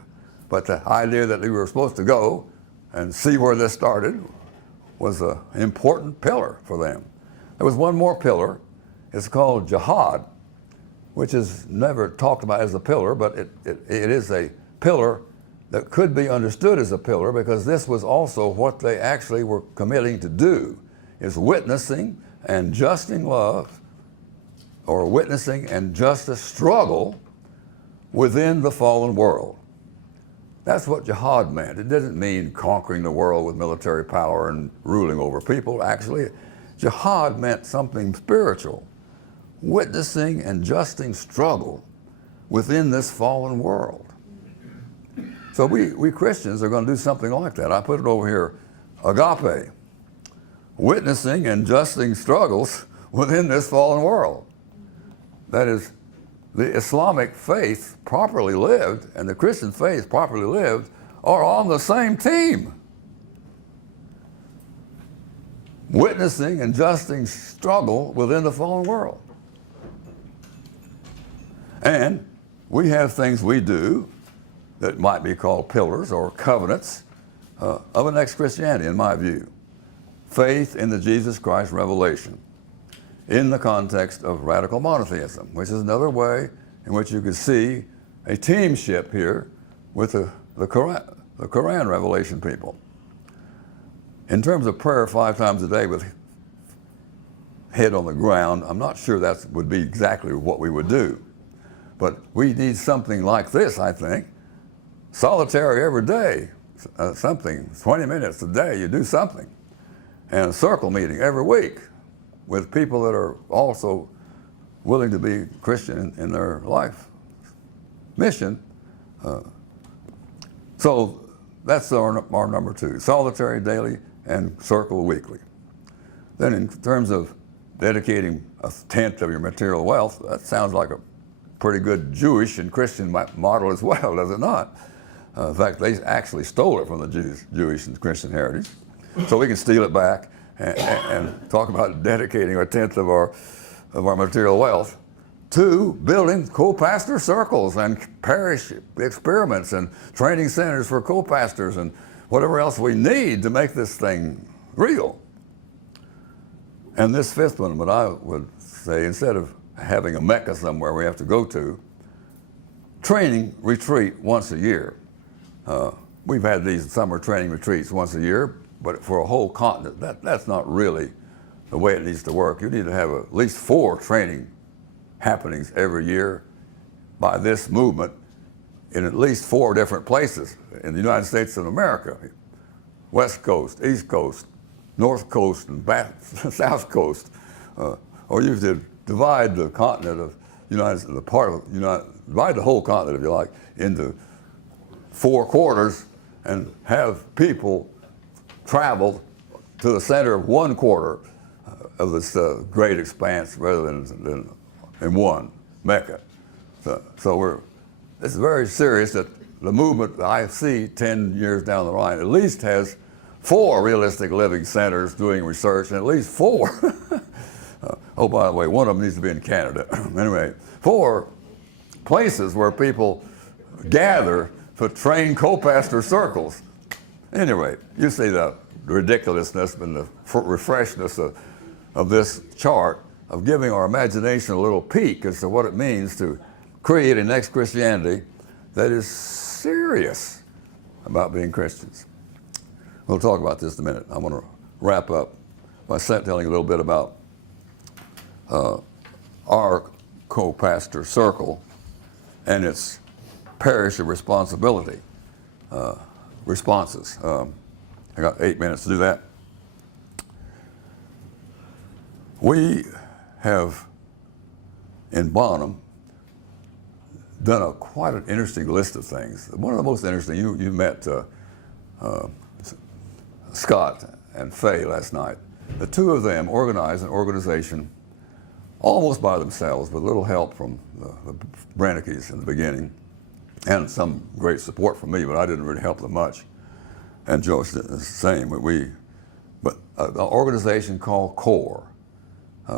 but the idea that we were supposed to go and see where this started was an important pillar for them. There was one more pillar. It's called jihad, which is never talked about as a pillar, but it is a pillar that could be understood as a pillar, because this was also what they actually were committing to do, is witnessing and justing love, or witnessing and justice struggle within the fallen world. That's what jihad meant. It didn't mean conquering the world with military power and ruling over people. Actually, jihad meant something spiritual, witnessing and justing struggle within this fallen world. So we Christians are going to do something like that. I put it over here, agape, witnessing and justing struggles within this fallen world. That is, the Islamic faith properly lived and the Christian faith properly lived are on the same team. Witnessing and justing struggle within the fallen world. And we have things we do that might be called pillars or covenants of an ex-Christianity, in my view. Faith in the Jesus Christ revelation in the context of radical monotheism, which is another way in which you could see a teamship here with the Quran revelation people. In terms of prayer 5 times a day with head on the ground, I'm not sure that would be exactly what we would do. But we need something like this, I think. Solitary every day, something, 20 minutes a day, you do something. And a circle meeting every week with people that are also willing to be Christian in their life mission. So that's our number 2, solitary daily and circle weekly. Then in terms of dedicating 1/10 of your material wealth, that sounds like a pretty good Jewish and Christian model as well, does it not? In fact, they actually stole it from the Jewish and Christian heritage. So we can steal it back and talk about dedicating 1/10 of our material wealth to building co-pastor circles and parish experiments and training centers for co-pastors and whatever else we need to make this thing real. And this 5th one, what I would say, instead of having a Mecca somewhere we have to go to, training retreat once a year. We've had these summer training retreats once a year, but for a whole continent, that's not really the way it needs to work. You need to have at least 4 training happenings every year by this movement in at least 4 different places in the United States of America. West Coast, East Coast, North Coast, and South Coast. Or you could divide the continent of divide the whole continent, if you like, into 4 quarters and have people travel to the center of 1 quarter of this great expanse rather than in one, Mecca. So it's very serious that the movement that I see 10 years down the line at least has 4 realistic living centers doing research, and at least 4. Oh, by the way, one of them needs to be in Canada. Anyway, 4 places where people gather to train co-pastor circles. Anyway, you see the ridiculousness and the refreshness of this chart of giving our imagination a little peek as to what it means to create a next Christianity that is serious about being Christians. We'll talk about this in a minute. I want to wrap up by telling you a little bit about our co-pastor circle and its parish of responsibility responses. I got 8 minutes to do that. We have, in Bonham, done quite an interesting list of things. One of the most interesting, you met Scott and Faye last night. The two of them organized an organization almost by themselves with little help from the Brannickes in the beginning and some great support from me, but I didn't really help them much. And Joyce did the same. But an organization called CORE.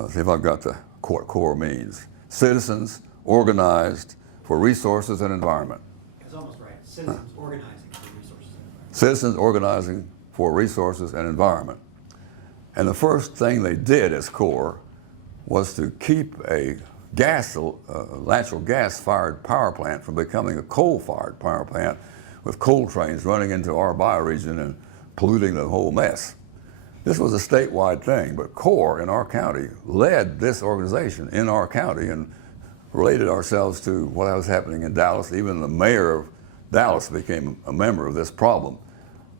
See if I've got what CORE means. Citizens Organized for Resources and Environment. That's almost right. Citizens Organizing for Resources and Environment. Citizens Organizing for Resources and Environment. And the first thing they did as CORE was to keep a natural gas-fired power plant from becoming a coal-fired power plant with coal trains running into our bioregion and polluting the whole mess. This was a statewide thing, but CORE in our county led this organization in our county and related ourselves to what was happening in Dallas. Even the mayor of Dallas became a member of this problem.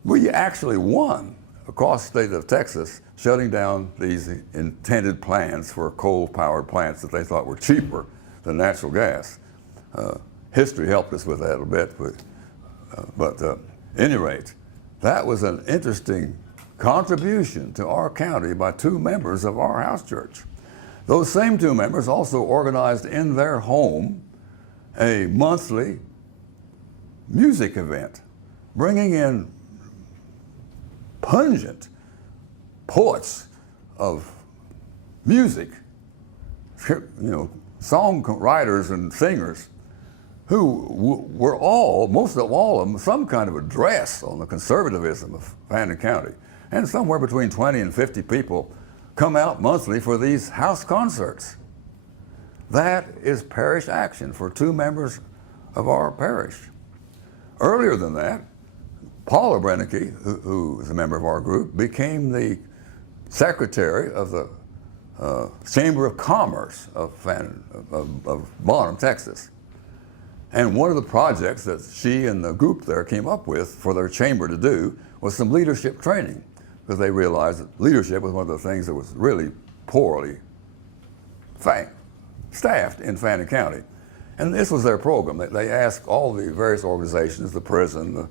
We actually won across the state of Texas, shutting down these intended plans for coal-powered plants that they thought were cheaper than natural gas. History helped us with that a little bit, but at any rate, that was an interesting contribution to our county by 2 members of our house church. Those same 2 members also organized in their home a monthly music event, bringing in pungent poets of music, song writers and singers who were most of them, some kind of address on the conservatism of Fannin County. And somewhere between 20 and 50 people come out monthly for these house concerts. That is parish action for 2 members of our parish. Earlier than that, Paula Brennicke, who is a member of our group, became the secretary of the Chamber of Commerce of Bonham, Texas. And one of the projects that she and the group there came up with for their chamber to do was some leadership training, because they realized that leadership was one of the things that was really poorly staffed in Fannin County. And this was their program. They asked all the various organizations, the prison, the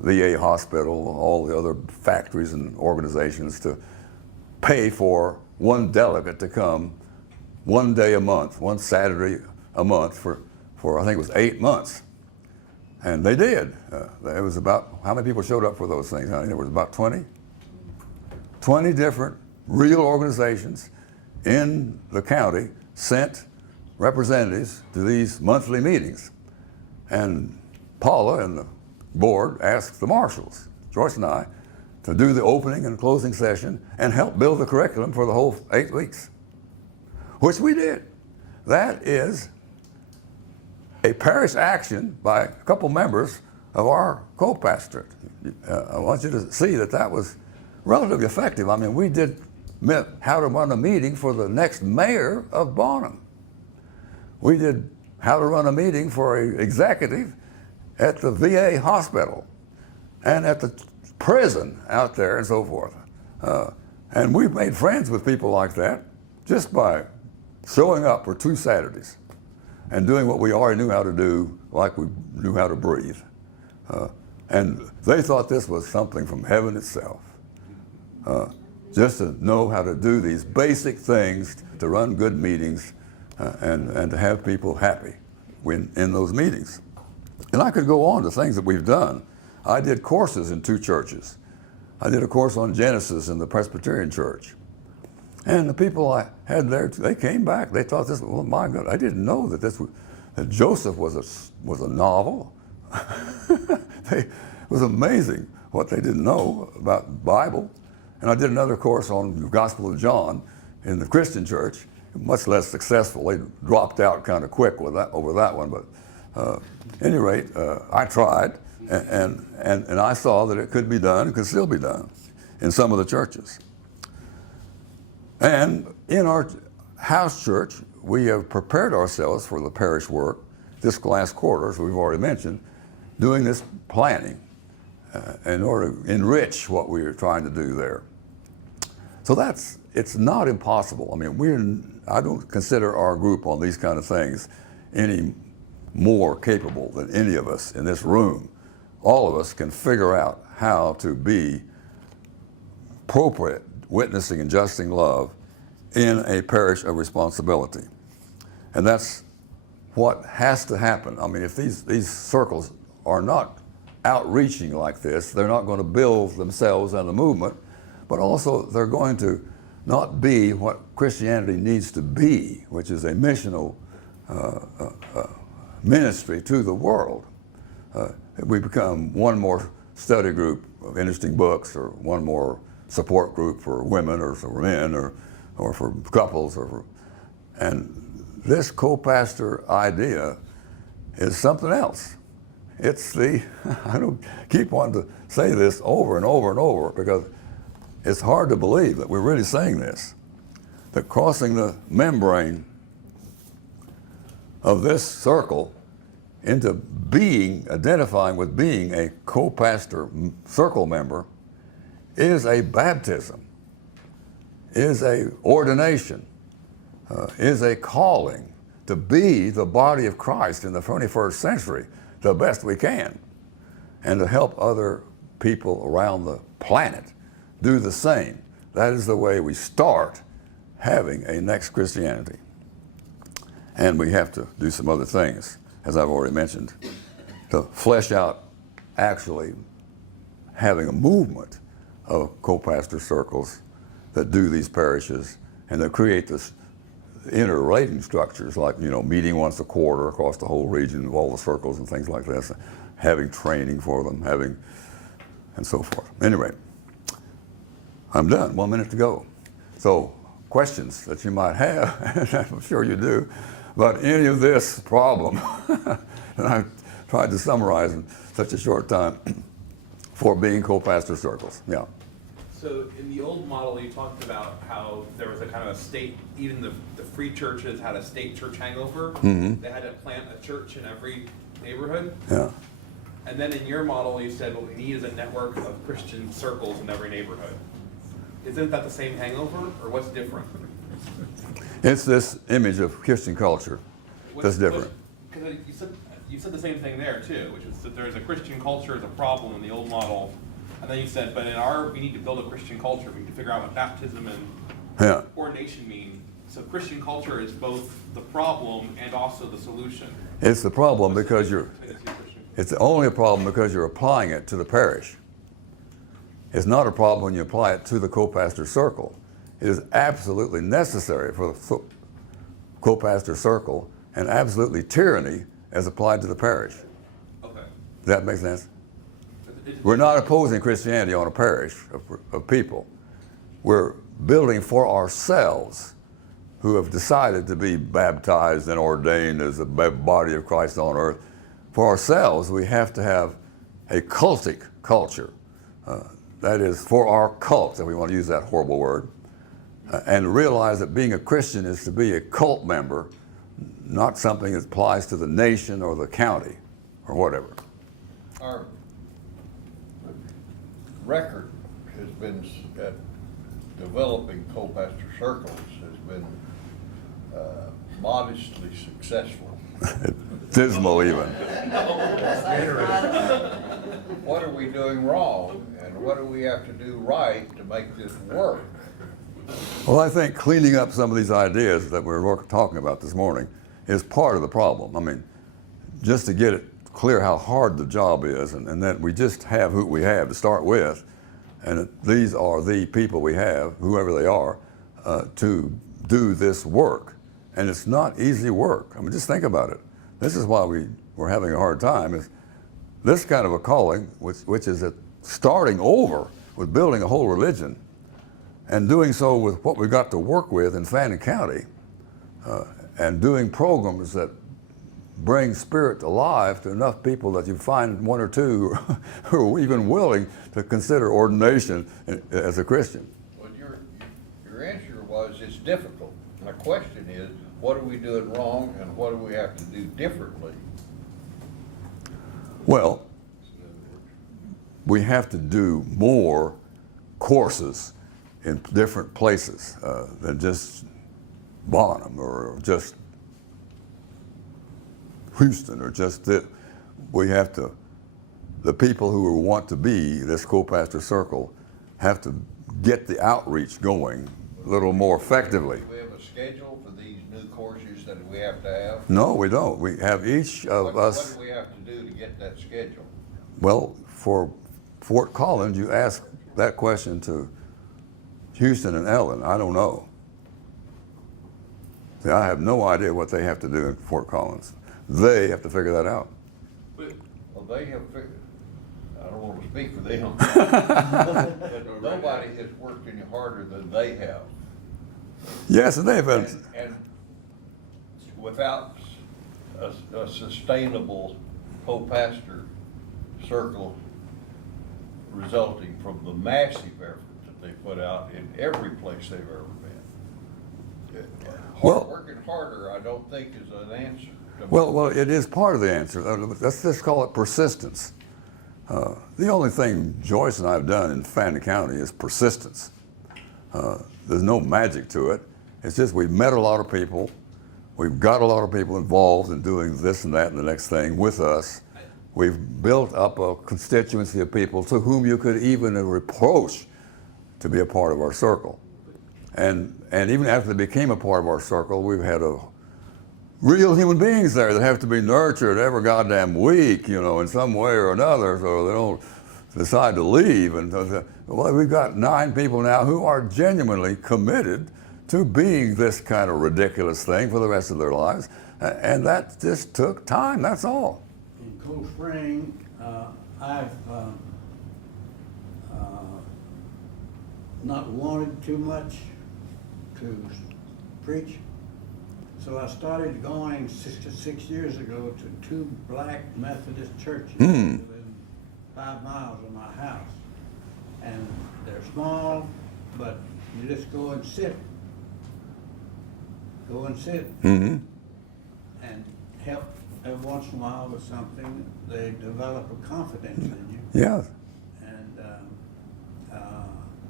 VA hospital, all the other factories and organizations to pay for one delegate to come one day a month, one Saturday a month for I think it was 8 months. And they did. It was about, how many people showed up for those things? I think there was about 20? 20 different real organizations in the county sent representatives to these monthly meetings. And Paula and the board asked the marshals, Joyce and I, to do the opening and closing session and help build the curriculum for the whole 8 weeks, which we did. That is a parish action by a couple members of our co-pastorate. I want you to see that was relatively effective. I mean, we met how to run a meeting for the next mayor of Bonham. We did how to run a meeting for an executive at the VA hospital and at the prison out there and so forth. And we've made friends with people like that just by showing up for 2 Saturdays and doing what we already knew how to do, like we knew how to breathe. And they thought this was something from heaven itself. just to know how to do these basic things, to run good meetings, and to have people happy in those meetings. And I could go on to things that we've done. I did courses in 2 churches. I did a course on Genesis in the Presbyterian Church. And the people I had there, they came back. They thought this, well, my God, I didn't know that Joseph was a novel. It was amazing what they didn't know about the Bible. And I did another course on the Gospel of John in the Christian church, much less successful. They dropped out kind of quick over that one, but at any rate, I tried, and I saw that it could be done, it could still be done in some of the churches. And in our house church, we have prepared ourselves for the parish work this last quarter, as we've already mentioned, doing this planning in order to enrich what we are trying to do there. So it's not impossible. I mean, I don't consider our group on these kind of things any more capable than any of us in this room. All of us can figure out how to be appropriate witnessing and justing love in a parish of responsibility. And that's what has to happen. I mean, if these circles are not outreaching like this, they're not going to build themselves and the movement, but also they're going to not be what Christianity needs to be, which is a missional ministry to the world. We become one more study group of interesting books, or one more support group for women or for men, or for couples, and this co-pastor idea is something else. It's I don't keep wanting to say this over and over and over, because it's hard to believe that we're really saying this, that crossing the membrane of this circle into identifying with being a co-pastor circle member is a baptism, is a ordination, is a calling to be the body of Christ in the 21st century the best we can, and to help other people around the planet do the same. That is the way we start having a next Christianity. And we have to do some other things, as I've already mentioned, to flesh out actually having a movement of co-pastor circles that do these parishes and that create this interrelating structures, like, meeting once a quarter across the whole region of all the circles and things like this, having training for them, and so forth. Anyway, I'm done. 1 minute to go. So, questions that you might have, I'm sure you do, about any of this problem that I've tried to summarize in such a short time for being co-pastor circles. Yeah. So in the old model, you talked about how there was a kind of a state, even the free churches had a state church hangover. Mm-hmm. They had to plant a church in every neighborhood. Yeah. And then in your model, you said what we need is a network of Christian circles in every neighborhood. Isn't that the same hangover, or what's different? It's this image of Christian culture that's different. Because you said the same thing there too, which is that there's a Christian culture as a problem in the old model, and then you said, but we need to build a Christian culture. We need to figure out what baptism and ordination mean. So Christian culture is both the problem and also the solution. It's the problem because it's only a problem because you're applying it to the parish. It's not a problem when you apply it to the co-pastor circle. It is absolutely necessary for the co-pastor circle, and absolutely tyranny as applied to the parish. Okay. Does that make sense? We're not opposing Christianity on a parish of people. We're building for ourselves, who have decided to be baptized and ordained as the body of Christ on earth. For ourselves, we have to have a cultic culture. That is, for our cult, if we want to use that horrible word, and realize that being a Christian is to be a cult member, not something that applies to the nation or the county or whatever. Our record has been at developing co-pastor circles has been modestly successful. Dismal even. What are we doing wrong, and what do we have to do right to make this work? Well, I think cleaning up some of these ideas that we're talking about this morning is part of the problem. I mean, just to get it clear how hard the job is, and that we just have who we have to start with, and that these are the people we have, whoever they are, to do this work. And it's not easy work. I mean, just think about it. This is why we're having a hard time, is this kind of a calling, which is starting over with building a whole religion, and doing so with what we've got to work with in Fannin County, and doing programs that bring spirit alive to enough people that you find one or two who are even willing to consider ordination as a Christian. Well, your answer was it's difficult. My question is, what are we doing wrong and what do we have to do differently? Well, we have to do more courses in different places than just Bonham or just Houston or just that. We have to, the people who want to be this co-pastor circle have to get the outreach going a little more effectively. Do we have a schedule for these new courses that we have to have? No, we don't. We have each of us. What do we have to do to get that schedule? Well, for Fort Collins, you ask that question to Houston and Ellen. I don't know. See, I have no idea what they have to do in Fort Collins. They have to figure that out. Well, they have figured, I don't want to speak for them, but nobody has worked any harder than they have. Yes, and they've been. And without a sustainable co-pastor circle resulting from the massive effort that they put out in every place they've ever been. Well- Working harder, I don't think is an answer. Well, it is part of the answer. Let's just call it persistence. The only thing Joyce and I have done in Fannin County is persistence. There's no magic to it. It's just we've met a lot of people. We've got a lot of people involved in doing this and that and the next thing with us. We've built up a constituency of people to whom you could even approach to be a part of our circle. And even after they became a part of our circle, we've had real human beings there that have to be nurtured every goddamn week, in some way or another, so they don't decide to leave. And well, we've got 9 people now who are genuinely committed to being this kind of ridiculous thing for the rest of their lives. And that just took time, that's all. In Cold Spring, I've not wanted too much to preach. So I started going 6 years ago to 2 black Methodist churches within 5 miles of my house. And they're small, but you just go and sit. Go and sit. Mm-hmm. And help every once in a while with something. They develop a confidence in you. Yeah. And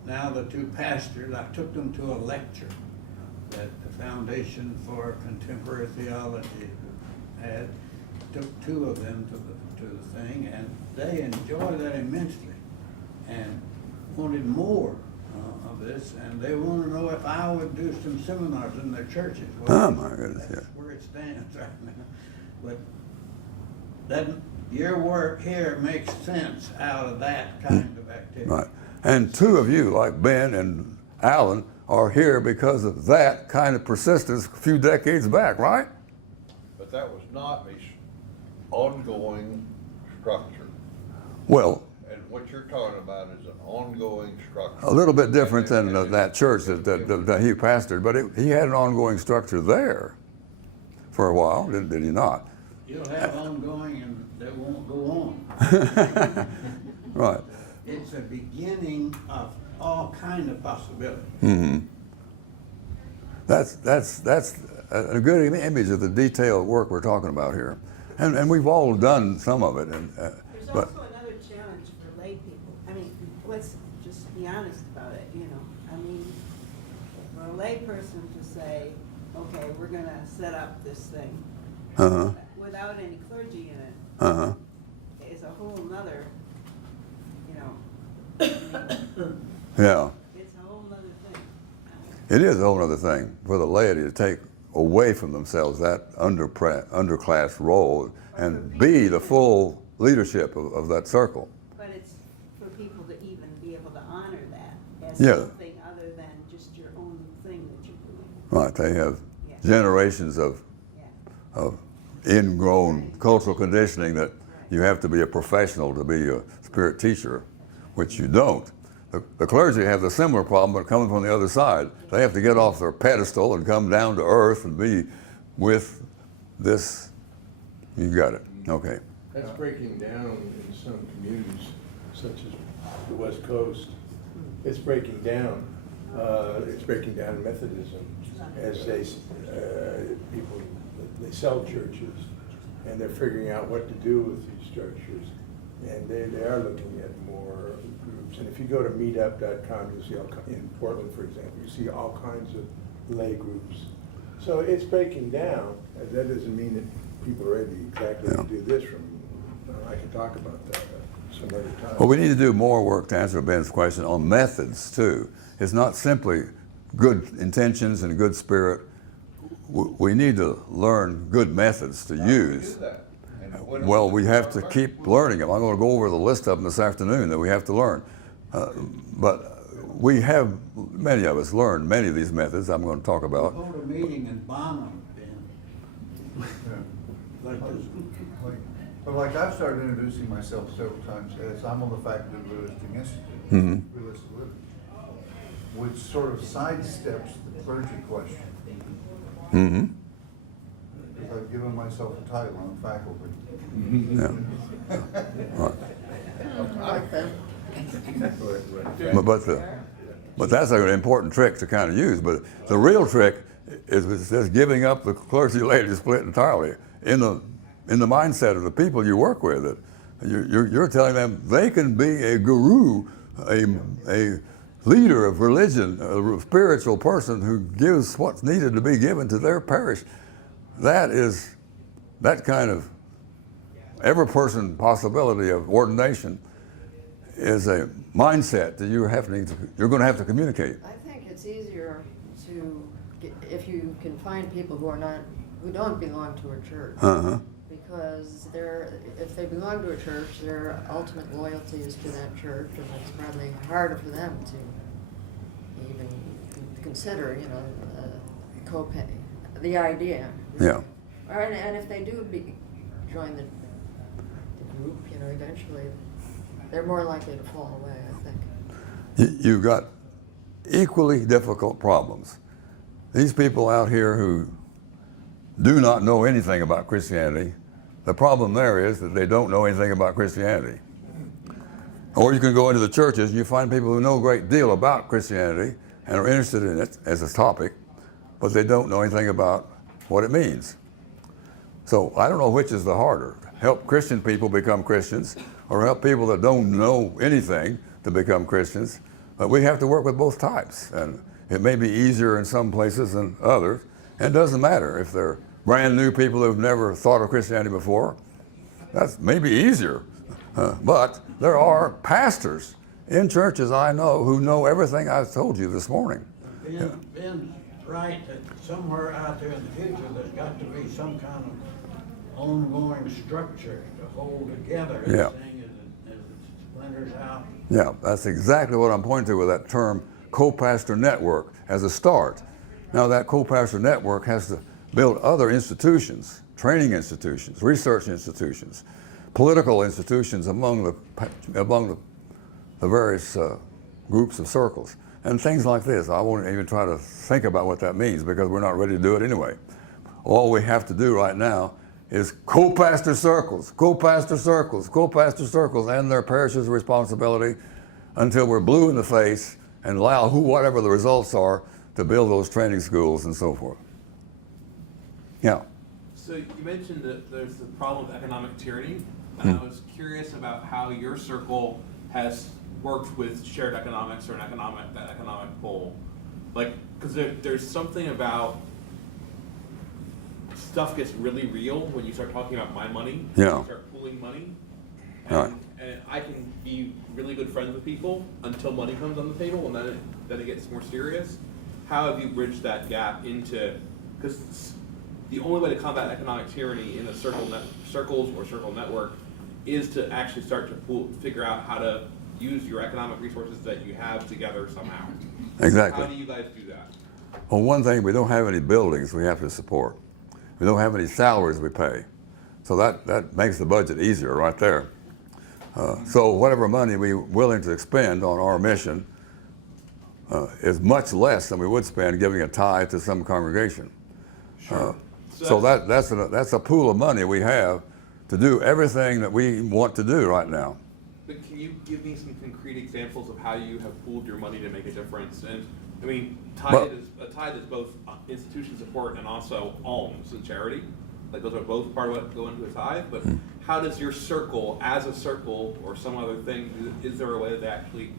now the 2 pastors, I took them to a lecture that the Foundation for Contemporary Theology had. Took 2 of them to the thing, and they enjoyed that immensely and wanted more of this, and they want to know if I would do some seminars in their churches. Well, Oh my goodness, that's yeah. where it stands right now. But that your work here makes sense out of that kind of activity. Right. And 2 of you, like Ben and Alan, are here because of that kind of persistence a few decades back, right? But that was not a ongoing structure. Well, And what you're talking about is an ongoing structure. a little bit different than that church that he pastored, but he had an ongoing structure there for a while, did he not? You'll have ongoing and they won't go on. Right. It's a beginning of all kind of possibilities. Mm-hmm. That's a good image of the detailed work we're talking about here, and we've all done some of it. There's But also another challenge for lay people. I mean, let's just be honest about it, I mean, for a lay person to say, okay, we're gonna set up this thing uh-huh, without any clergy in it uh-huh, is a whole nother, I mean, yeah. it's a whole nother thing. it is a whole other thing for the laity to take away from themselves that underclass role and be the full leadership of that circle. But it's for people to even be able to honor that as Yeah. something other than just your own thing that you're doing. Right, they have Yeah. generations of Yeah. ingrown cultural conditioning that you have to be a professional to be a spirit teacher, which you don't. The clergy have the similar problem, but coming from the other side. They have to get off their pedestal and come down to earth and be with this. You got it. Okay. That's breaking down in some communities, such as the West Coast. It's breaking down. It's breaking down Methodism as people, they sell churches and they're figuring out what to do with these structures. And they are looking at more groups. And if you go to meetup.com, you'll see in Portland, for example, you see all kinds of lay groups. So it's breaking down. That doesn't mean that people are ready exactly to do this from, I can talk about that some other time. Well, we need to do more work to answer Ben's question on methods too. It's not simply good intentions and good spirit. We need to learn good methods to use. Do that. And when Well, we have to keep learning them. I'm going to go over the list of them this afternoon that we have to learn. But we have, many of us, learned many of these methods I'm going to talk about. Hold a meeting in Bonham, Ben. Like this. But like I've started introducing myself several times as I'm on the faculty of Realistic Institute, Mm-hmm. Realistic Living, which sort of sidesteps the clergy question. Mm-hmm. Because I've given myself a title, I'm faculty. Yeah. Right. I like that. But that's an important trick to kind of use. But the real trick is just giving up the clergy laity split entirely in the mindset of the people you work with. That you're telling them they can be a guru, a leader of religion, a spiritual person who gives what's needed to be given to their parish. That kind of every person possibility of ordination is a mindset that you're going to have to communicate. I think it's easier to, if you can find people who don't belong to a church. Uh-huh. Because if they belong to a church, their ultimate loyalty is to that church, and it's probably harder for them to even consider, co-pay, the idea. Yeah. And if they do join the group, eventually, they're more likely to fall away, I think. You've got equally difficult problems. These people out here who do not know anything about Christianity, the problem there is that they don't know anything about Christianity. Or you can go into the churches and you find people who know a great deal about Christianity and are interested in it as a topic, but they don't know anything about what it means. So I don't know which is the harder, help Christian people become Christians or help people that don't know anything to become Christians. But we have to work with both types, and it may be easier in some places than others. And it doesn't matter if they're brand new people who've never thought of Christianity before. That's maybe easier. But there are pastors in churches I know who know everything I've told you this morning. Ben's right that somewhere out there in the future, there's got to be some kind of ongoing structure to hold together Yeah. everything as it splinters out. Yeah, that's exactly what I'm pointing to with that term co-pastor network as a start. Now that co-pastor network has to build other institutions, training institutions, research institutions, political institutions among the various groups of circles, and things like this. I won't even try to think about what that means because we're not ready to do it anyway. All we have to do right now is co-pastor circles, co-pastor circles, co-pastor circles, and their parish's responsibility until we're blue in the face and allow whatever the results are to build those training schools and so forth. Yeah. So you mentioned that there's the problem of economic tyranny, and I was curious about how your circle has worked with shared economics or that economic pole. Like, because there's something about stuff gets really real when you start talking about my money. Yeah. You start pooling money. Right. And I can be really good friends with people until money comes on the table, and then it gets more serious. how have you bridged that gap into, because the only way to combat economic tyranny in a circles or circle network is to actually start to figure out how to use your economic resources that you have together somehow. Exactly. How do you guys do that? Well, one thing, we don't have any buildings we have to support. We don't have any salaries we pay. So that makes the budget easier right there. So whatever money we're willing to expend on our mission is much less than we would spend giving a tithe to some congregation. So that's a pool of money we have to do everything that we want to do right now. But can you give me some concrete examples of how you have pooled your money to make a difference? And I mean, tithe is both institution support and also alms and charity. Like those are both part of what go into a tithe. But how does your circle, as a circle or some other thing, is there a way to actually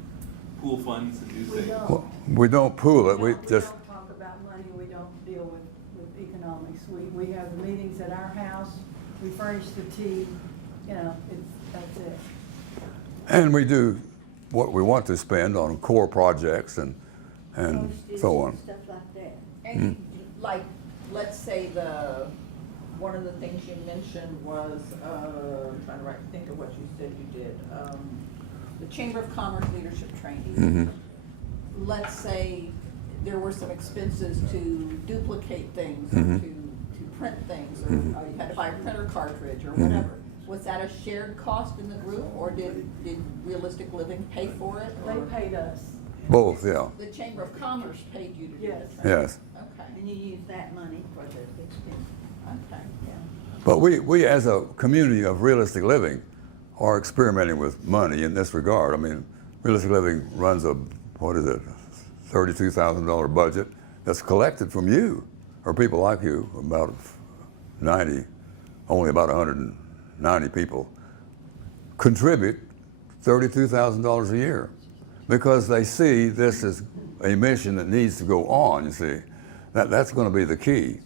pool funds and do things? Well, we don't pool it. We just don't talk about money. We don't deal with economics. We have the meetings at our house. We furnish the tea. You know, that's it. and we do what we want to spend on core projects and so on. Stuff like that. And like, let's say one of the things you mentioned was, I'm trying to think of what you said you did, the Chamber of Commerce leadership training. Let's say there were some expenses to duplicate things or to print things, or you had to buy a printer cartridge or whatever. Was that a shared cost in the group, or did Realistic Living pay for it? They or- paid us. Both, yeah. The Chamber of Commerce paid you to do Yes. the training? Yes. Okay, And you use that money for the expense. okay, yeah. But we as a community of realistic living are experimenting with money in this regard. I mean, Realistic Living runs a, $32,000 budget that's collected from you, or people like you, about 90, only about 190 people, contribute $32,000 a year because they see this as a mission that needs to go on, you see. That's going to be the key.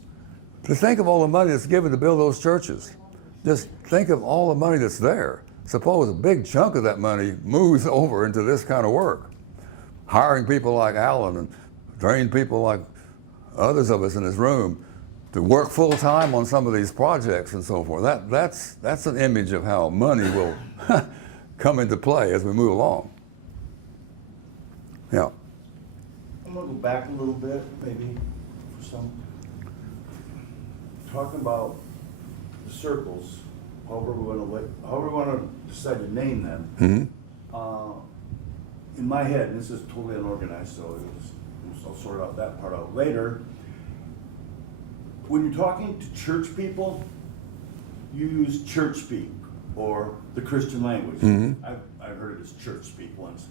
To think of all the money that's given to build those churches. Just think of all the money that's there. Suppose a big chunk of that money moves over into this kind of work. Hiring people like Alan and training people like others of us in this room to work full time on some of these projects and so forth. That's an image of how money will come into play as we move along. Yeah. I'm gonna go back a little bit, maybe, for some. Talking about the circles, however we wanna decide to name them. In my head, and this is totally unorganized, so I'll sort out that part out later. When you're talking to church people, you use church speak or the Christian language. I've heard it as church speak once.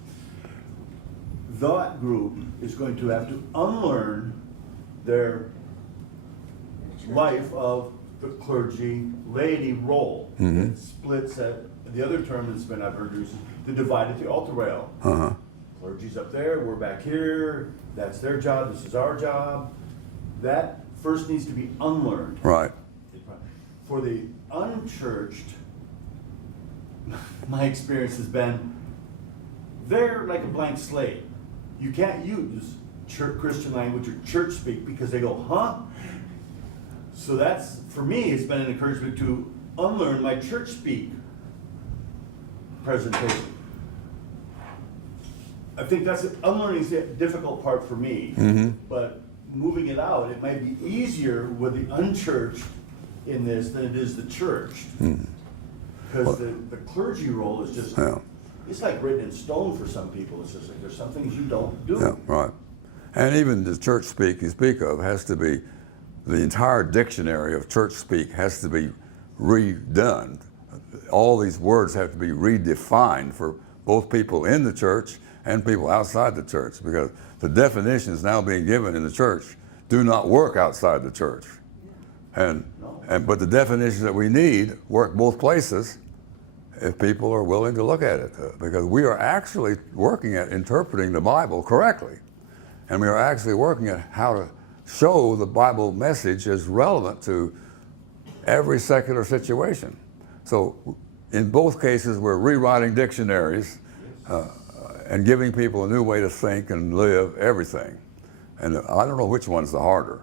That group is going to have to unlearn their life of the clergy laity role. It splits at the other term that's been I've heard used, the divide at the altar rail. Clergy's up there, we're back here, that's their job, this is our job. That first needs to be unlearned. Right. For the unchurched, my experience has been, they're like a blank slate. You can't use Christian language or church speak because they go, huh? So that's, for me, it's been an encouragement to unlearn my church speak presentation. I think unlearning is the difficult part for me, but moving it out, it might be easier with the unchurched in this than it is the church. Because the clergy role is just, it's like written in stone for some people. It's just like there's some things you don't do. Yeah, right. And even the church speak you speak of has to be, the entire dictionary of church speak has to be redone. All these words have to be redefined for both people in the church and people outside the church, because the definitions now being given in the church do not work outside the church. But the definitions that we need work both places if people are willing to look at it, because we are actually working at interpreting the Bible correctly, and we are actually working at how to show the Bible message as relevant to every secular situation. So in both cases, we're rewriting dictionaries and giving people a new way to think and live everything. And I don't know which one's the harder,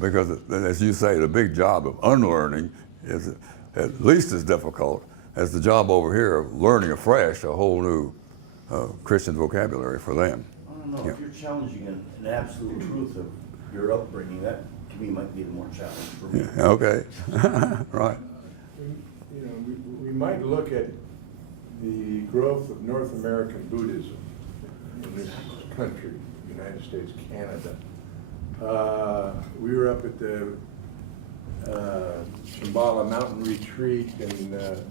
because as you say, the big job of unlearning is at least as difficult as the job over here of learning afresh a whole new Christian vocabulary for them. I don't know, Yeah. if you're challenging an absolute truth of your upbringing, that to me might be the more challenge for me. Yeah, okay, right. You know, we might look at the growth of North American Buddhism in this country, United States, Canada. We were up at the Shambhala Mountain Retreat in the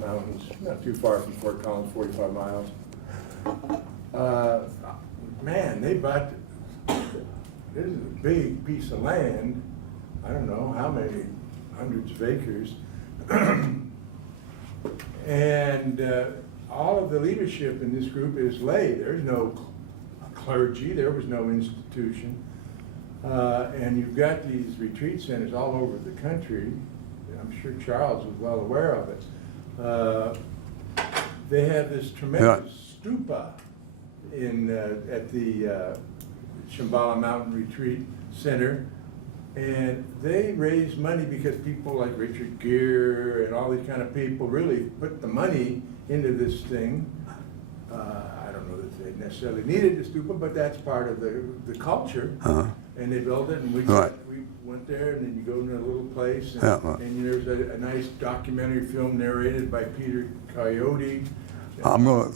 mountains, not too far from Fort Collins, 45 miles. Man, they bought, this is a big piece of land, I don't know how many hundreds of acres. And all of the leadership in this group is lay. There's no clergy, there was no institution. And you've got these retreat centers all over the country. I'm sure Charles was well aware of it. They have this tremendous stupa at the Shambhala Mountain Retreat Center. And they raise money because people like Richard Gere and all these kind of people really put the money into this thing. I don't know that they necessarily needed the stupa, but that's part of the culture. And they built it, and we went there, and then you go into a little place, and there's a nice documentary film narrated by Peter Coyote. I'm going to